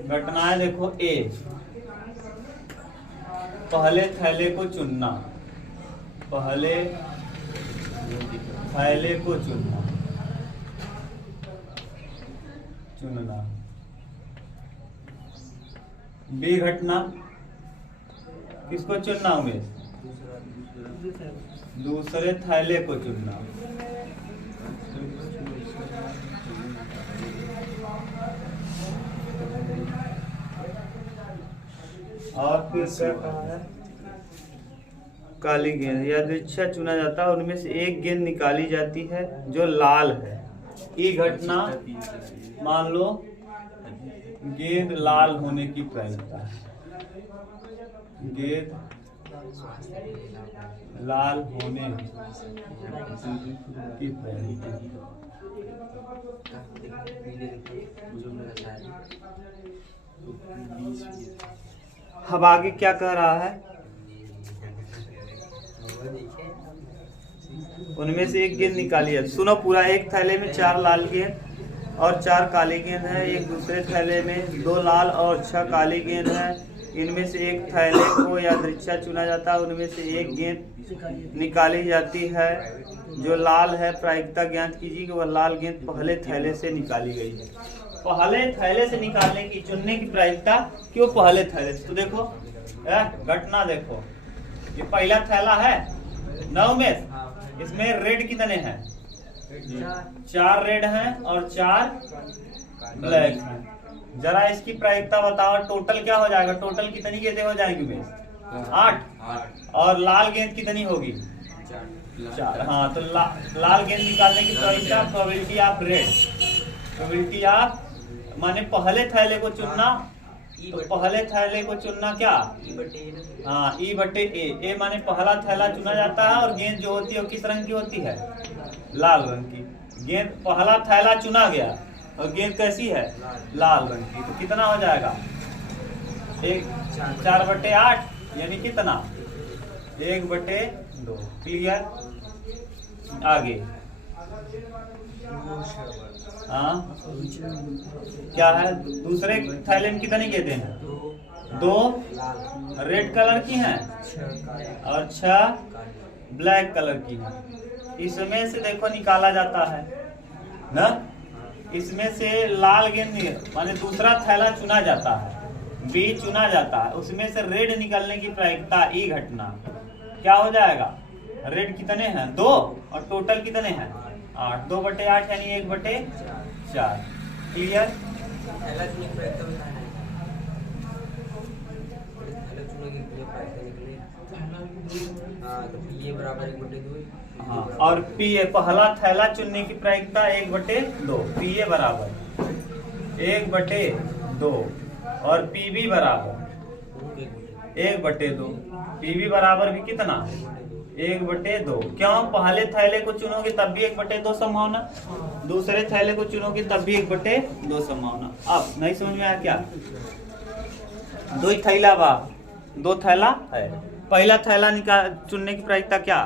घटनाएं देखो ए, पहले थैले को चुनना, पहले थैले को चुनना। बी घटना किसको चुनना होंगे? दूसरे थैले को चुनना। और फिर क्या कहा है? काली गेंद यादृच्छा चुना जाता है, उनमें से एक गेंद निकाली जाती है जो लाल है। ये घटना मान लो गेंद लाल होने की प्रवणता है। गेंद लाल होने की प्रवणता। अब आगे क्या कह रहा है? उनमें से एक गेंद निकाली है। सुनो पूरा, एक थैले में 4 लाल गेंद और 4 काली गेंद है। एक दूसरे थैले में 2 लाल और 6 काली गेंद है। इनमें से एक थैले को यादृच्छा चुना जाता है, उनमें से एक गेंद निकाली जाती है जो लाल है। प्रायिकता ज्ञात कीजिए कि वह लाल गेंद पहले थैले से निकाली गई है। पहले थैले से निकालने की, चुनने की प्रायिकता कि वो पहले थैले से। तो देखो घटना देखो, ये पहला थैला है 9 में, इसमें रेड कितने हैं? 4 रेड हैं और 4 ब्लैक हैं। जरा इसकी प्रायिकता बताओ, टोटल क्या हो जाएगा? टोटल कितनी गेंदें हो जाएंगी उमेश? 8। और लाल गेंद कितनी होगी? 4। हाँ, तो लाल गेंद निकालने की प्रायिकता, probability of red, probability of माने पहले थैले को चुनना। तो पहले थैले को चुनना क्या? हाँ, E/A। ए माने पहला थैला चुना जाता है और गेंद जो होती है वो किस रंग की होती है? लाल रंग की। गेंद पहला थैला चुना गया और गेंद कैसी है? लाल रंग की। तो कितना हो जाएगा? 4/8 यानी कितना? 1/2। क्लियर? आगे हाँ क्या है? दूसरे थैले में कितनी गेंदें हैं? 2 रेड कलर की हैं और 6 ब्लैक कलर की हैं। इसमें से देखो निकाला जाता है ना, इसमें से लाल गेंद माने दूसरा थैला चुना जाता है, बी चुना जाता है, उसमें से रेड निकलने की प्रायिकता ई घटना क्या हो जाएगा? रेड कितने हैं? 2 और टोटल कितने हैं? 8। 2/8 यानी 1/4। क्लियर? हाँ, और पीए पहला थैला चुनने की प्रायिकता 1/2। पीए बराबर 1/2 और पीबी बराबर 1/2। पीबी बराबर भी कितना? 1/2। क्यों? पहले थैले को चुनोगे तब भी 1/2 संभावना, दूसरे थैले को चुनोगे तब भी 1/2 संभावना। अब नहीं समझ में आया क्या? 2 थैला बा, 2 थैला है। पहला थैला चुनने की प्रायिकता क्या?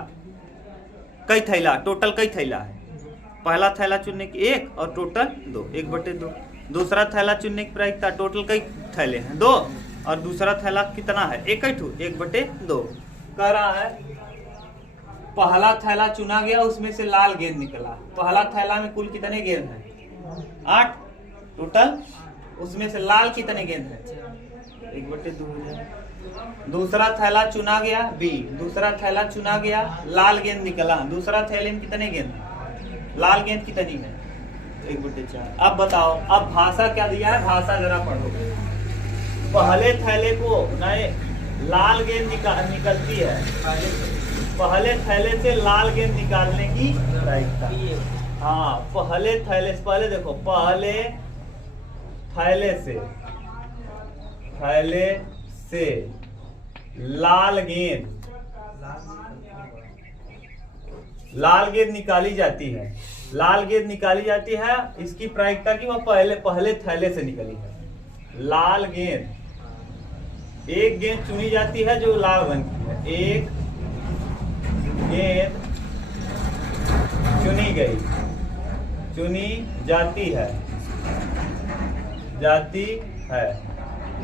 कई थैला, टोटल कई थैला है? पहला थैला चुनने की 1 और टोटल 2, 1/2। दूसरा थैला चुनने की प्रायिकता, टोटल कई थैले हैं? 2 और दूसरा थैला कितना है? 1/2। कह रहा है पहला थैला चुना गया, उसमें से लाल गेंद निकला। पहला थैला में कुल कितने गेंद हैं? 8 टोटल, उसमें से लाल कितने गेंद हैं? 1/2। दूसरा थैला चुना गया बी, दूसरा थैला चुना गया, लाल गेंद निकला। दूसरा थैले में कितने गेंद हैं? लाल गेंद कितनी है? 1/4। अब बताओ, अब भाषा क्या दिया है? भाषा जरा पढ़ो। पहले थैले को नए लाल गेंद निकलती है, पहले थैले से लाल गेंद निकालने की प्रायिकता। हाँ, पहले थैले से, पहले देखो, पहले थैले से लाल गेंद निकाली जाती है। लाल गेंद निकाली जाती है, इसकी प्रायिकता की वह पहले थैले से निकली है। लाल गेंद, एक गेंद चुनी जाती है जो लाल रंग की है। एक गेंद चुनी जाती है।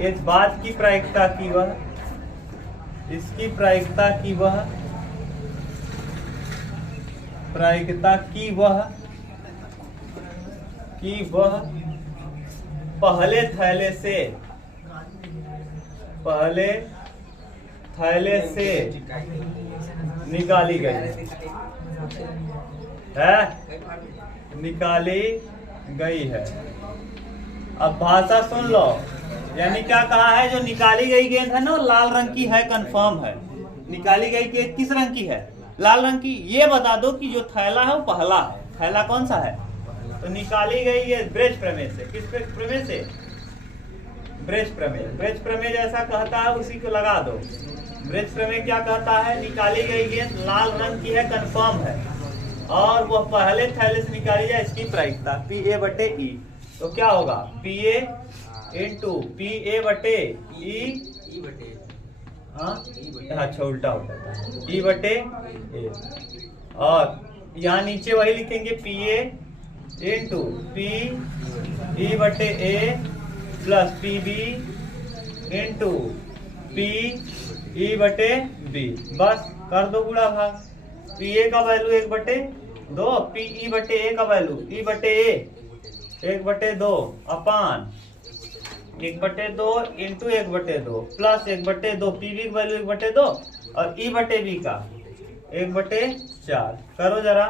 इस बात की प्रायिकता की वह, इसकी प्रायिकता की वह पहले थैले से निकाली गई है, निकाली गई है। अब भाषा सुन लो, यानी क्या कहा है, जो निकाली गई गेंद है ना लाल रंग की है, कंफर्म है। निकाली गई गेंद किस रंग की है, लाल रंग की। ये बता दो कि जो थैला है वो पहला है, थैला कौन सा है। तो निकाली गई ये ब्रेज प्रमेय से, किस प्रमेय से, ब्रेज प्रमेय। ब्रेज प्रमेय जैसा कहता है उसी को लगा दो। ब्रेज प्रमेय क्या कहता है, निकाली गई गेंद लाल रंग की है, कंफर्म है, और वह पहले थैले से निकाली जाए, इसकी प्रायिकता पी ए बटे ई। तो क्या होगा, P A into P A बटे ई बटे, अच्छा उल्टा होता है, ई बटे ए। और यहाँ नीचे वही लिखेंगे, P A into P E बटे A plus P B into P E बटे बी। बस कर दो गुणा भाग। पी ए का वैल्यू 1/2, पी ई बटे ए का वैल्यू ई बटे ए 1/2 अपान 1/2 इंटू 1/2 प्लस 1/2, पी बी का वैल्यू 1/2 और ई बटे बी का 1/4। करो जरा,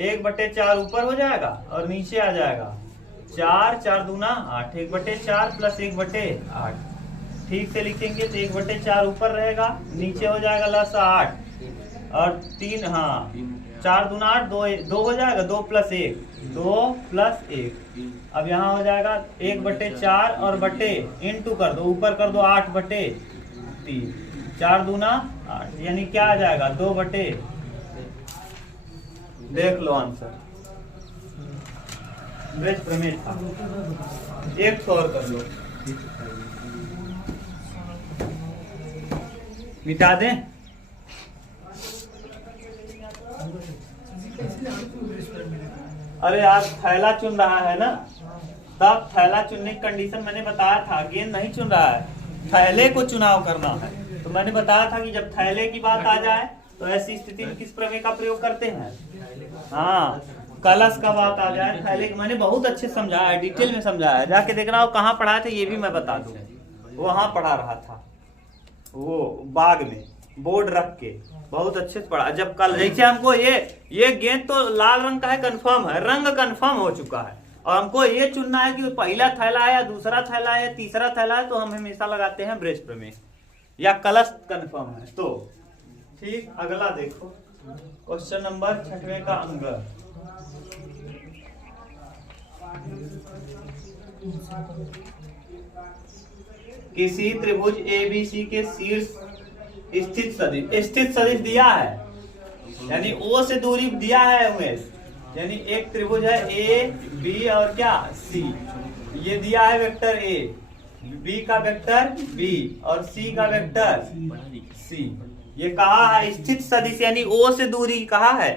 1/4 ऊपर हो जाएगा और नीचे आ जाएगा 4, 4 दूना 8, 1/4 प्लस 1/8। ठीक से लिखेंगे तो 1/4 ऊपर रहेगा, नीचे हो जाएगा लस 8 और 3, हाँ 4 दूना 8, 2 हो जाएगा, 2 प्लस 1, 2 प्लस 1। अब यहाँ हो जाएगा 1/4 और बटे इंटू कर दो, ऊपर कर दो 8/3, 4 दूना 8, यानी क्या आ जाएगा 2/। देख लो आंसर, ब्रेज प्रमेय था। एक और कर लो, मिटा दें। अरे यार थैला चुन रहा है ना, तब थैला चुनने की कंडीशन मैंने बताया था, गेंद नहीं चुन रहा है, थैले को चुनाव करना है। तो मैंने बताया था कि जब थैले की बात आ जाए तो ऐसी स्थिति में किस प्रमेय का प्रयोग करते हैं। हाँ, कलश का बात आ जाए, थैले, मैंने बहुत अच्छे समझाया है, डिटेल में समझाया है, जाके देखना हो कहाँ पढ़ाए थे ये भी मैं बता दूं। वहां पढ़ा रहा था, वो बाग में बोर्ड रख के बहुत अच्छे से पढ़ा। जब कल जैसे हमको ये गेंद तो लाल रंग का है, कंफर्म है, रंग कंफर्म हो चुका है, और हमको ये चुनना है कि पहला थैला है या दूसरा थैला है या तीसरा थैला है, तो हम हमेशा लगाते हैं ब्रेज प्रमेय, या कलश कंफर्म है। तो ठीक, अगला देखो क्वेश्चन नंबर 6वें का अंग। किसी त्रिभुज ABC के शीर्ष स्थित सदिश दिया है, यानी O से दूरी दिया है उमेश, यानी एक त्रिभुज है AB और क्या C, ये दिया है वेक्टर A, B का वेक्टर B और C का वेक्टर C। ये कहा है स्थित सदिश, यानी O से दूरी कहा है,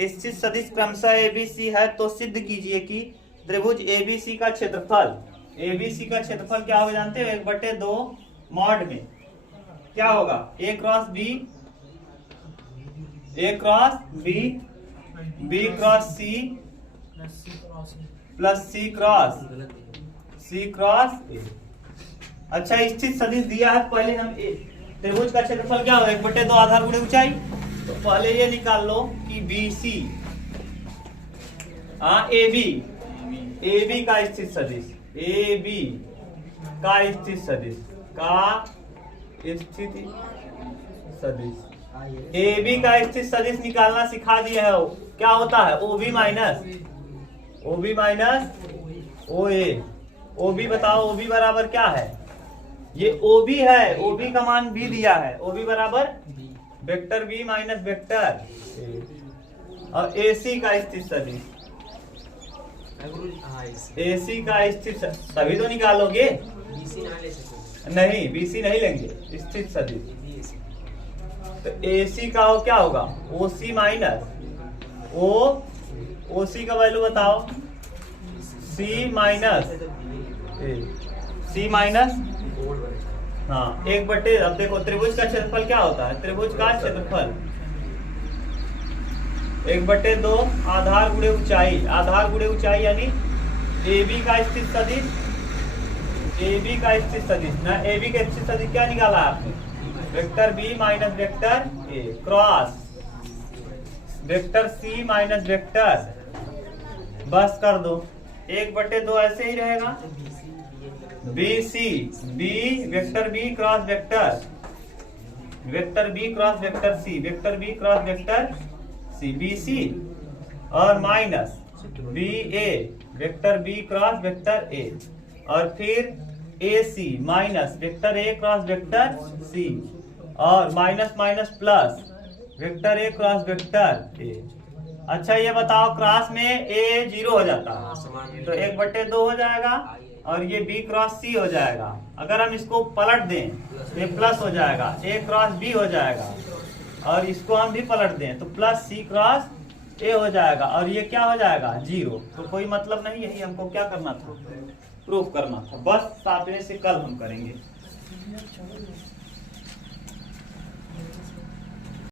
स्थित सदिश क्रमशः ABC है, तो सिद्ध कीजिए कि त्रिभुज ABC का क्षेत्रफल, ABC का क्षेत्रफल क्या होगा जानते हो, 1/2 मॉड में क्या होगा, A cross B, A cross B, B cross C plus C cross A। अच्छा, स्थित सदिश दिया है, पहले हम त्रिभुज का क्षेत्रफल क्या होगा, 1/2 आधार गुणे ऊंचाई। तो पहले ये निकाल लो कि BC AB का स्थित सदिश, AB का स्थित सदिश, AB का स्थित सदिश निकालना सिखा दिया है। क्या होता है, OB माइनस OA। OB बताओ, OB बराबर क्या है, ये OB है, OB का मान B दिया है, OB बराबर vector B minus vector A। और AC का स्थित सदिश, AC का स्थित तभी तो निकालोगे, नहीं BC नहीं लेंगे, स्थित सदिश। तो AC का क्या होगा, OC माइनस OC का वैल्यू बताओ, C माइनस हाँ 1/, अब देखो त्रिभुज का क्षेत्रफल क्या होता है, त्रिभुज का क्षेत्रफल 1/2 आधार गुणे ऊंचाई, आधार गुणे ऊंचाई, यानी AB का स्थित सदिश, AB का स्थित सदिश ना, AB का स्थित सदिश क्या निकाला आपने, vector B minus vector A cross vector C minus vector, बस कर दो 1/2 ऐसे ही रहेगा। B C B vector B cross vector B cross vector C, vector B cross vector C B C, और minus B A vector B cross vector A, और फिर A C minus vector A cross vector C, और minus minus plus vector A cross vector A. अच्छा ये बताओ cross में ए 0 हो जाता है तो 1/2 हो जाएगा, और ये बी क्रॉस सी हो जाएगा। अगर हम इसको पलट दें तो ये प्लस हो जाएगा, ए क्रॉस बी हो जाएगा, और इसको हम भी पलट दें तो प्लस सी क्रॉस ए हो जाएगा, और ये क्या हो जाएगा 0। तो कोई मतलब नहीं, यही हमको क्या करना था, प्रूफ करना था। बस सातवें से कल हम करेंगे।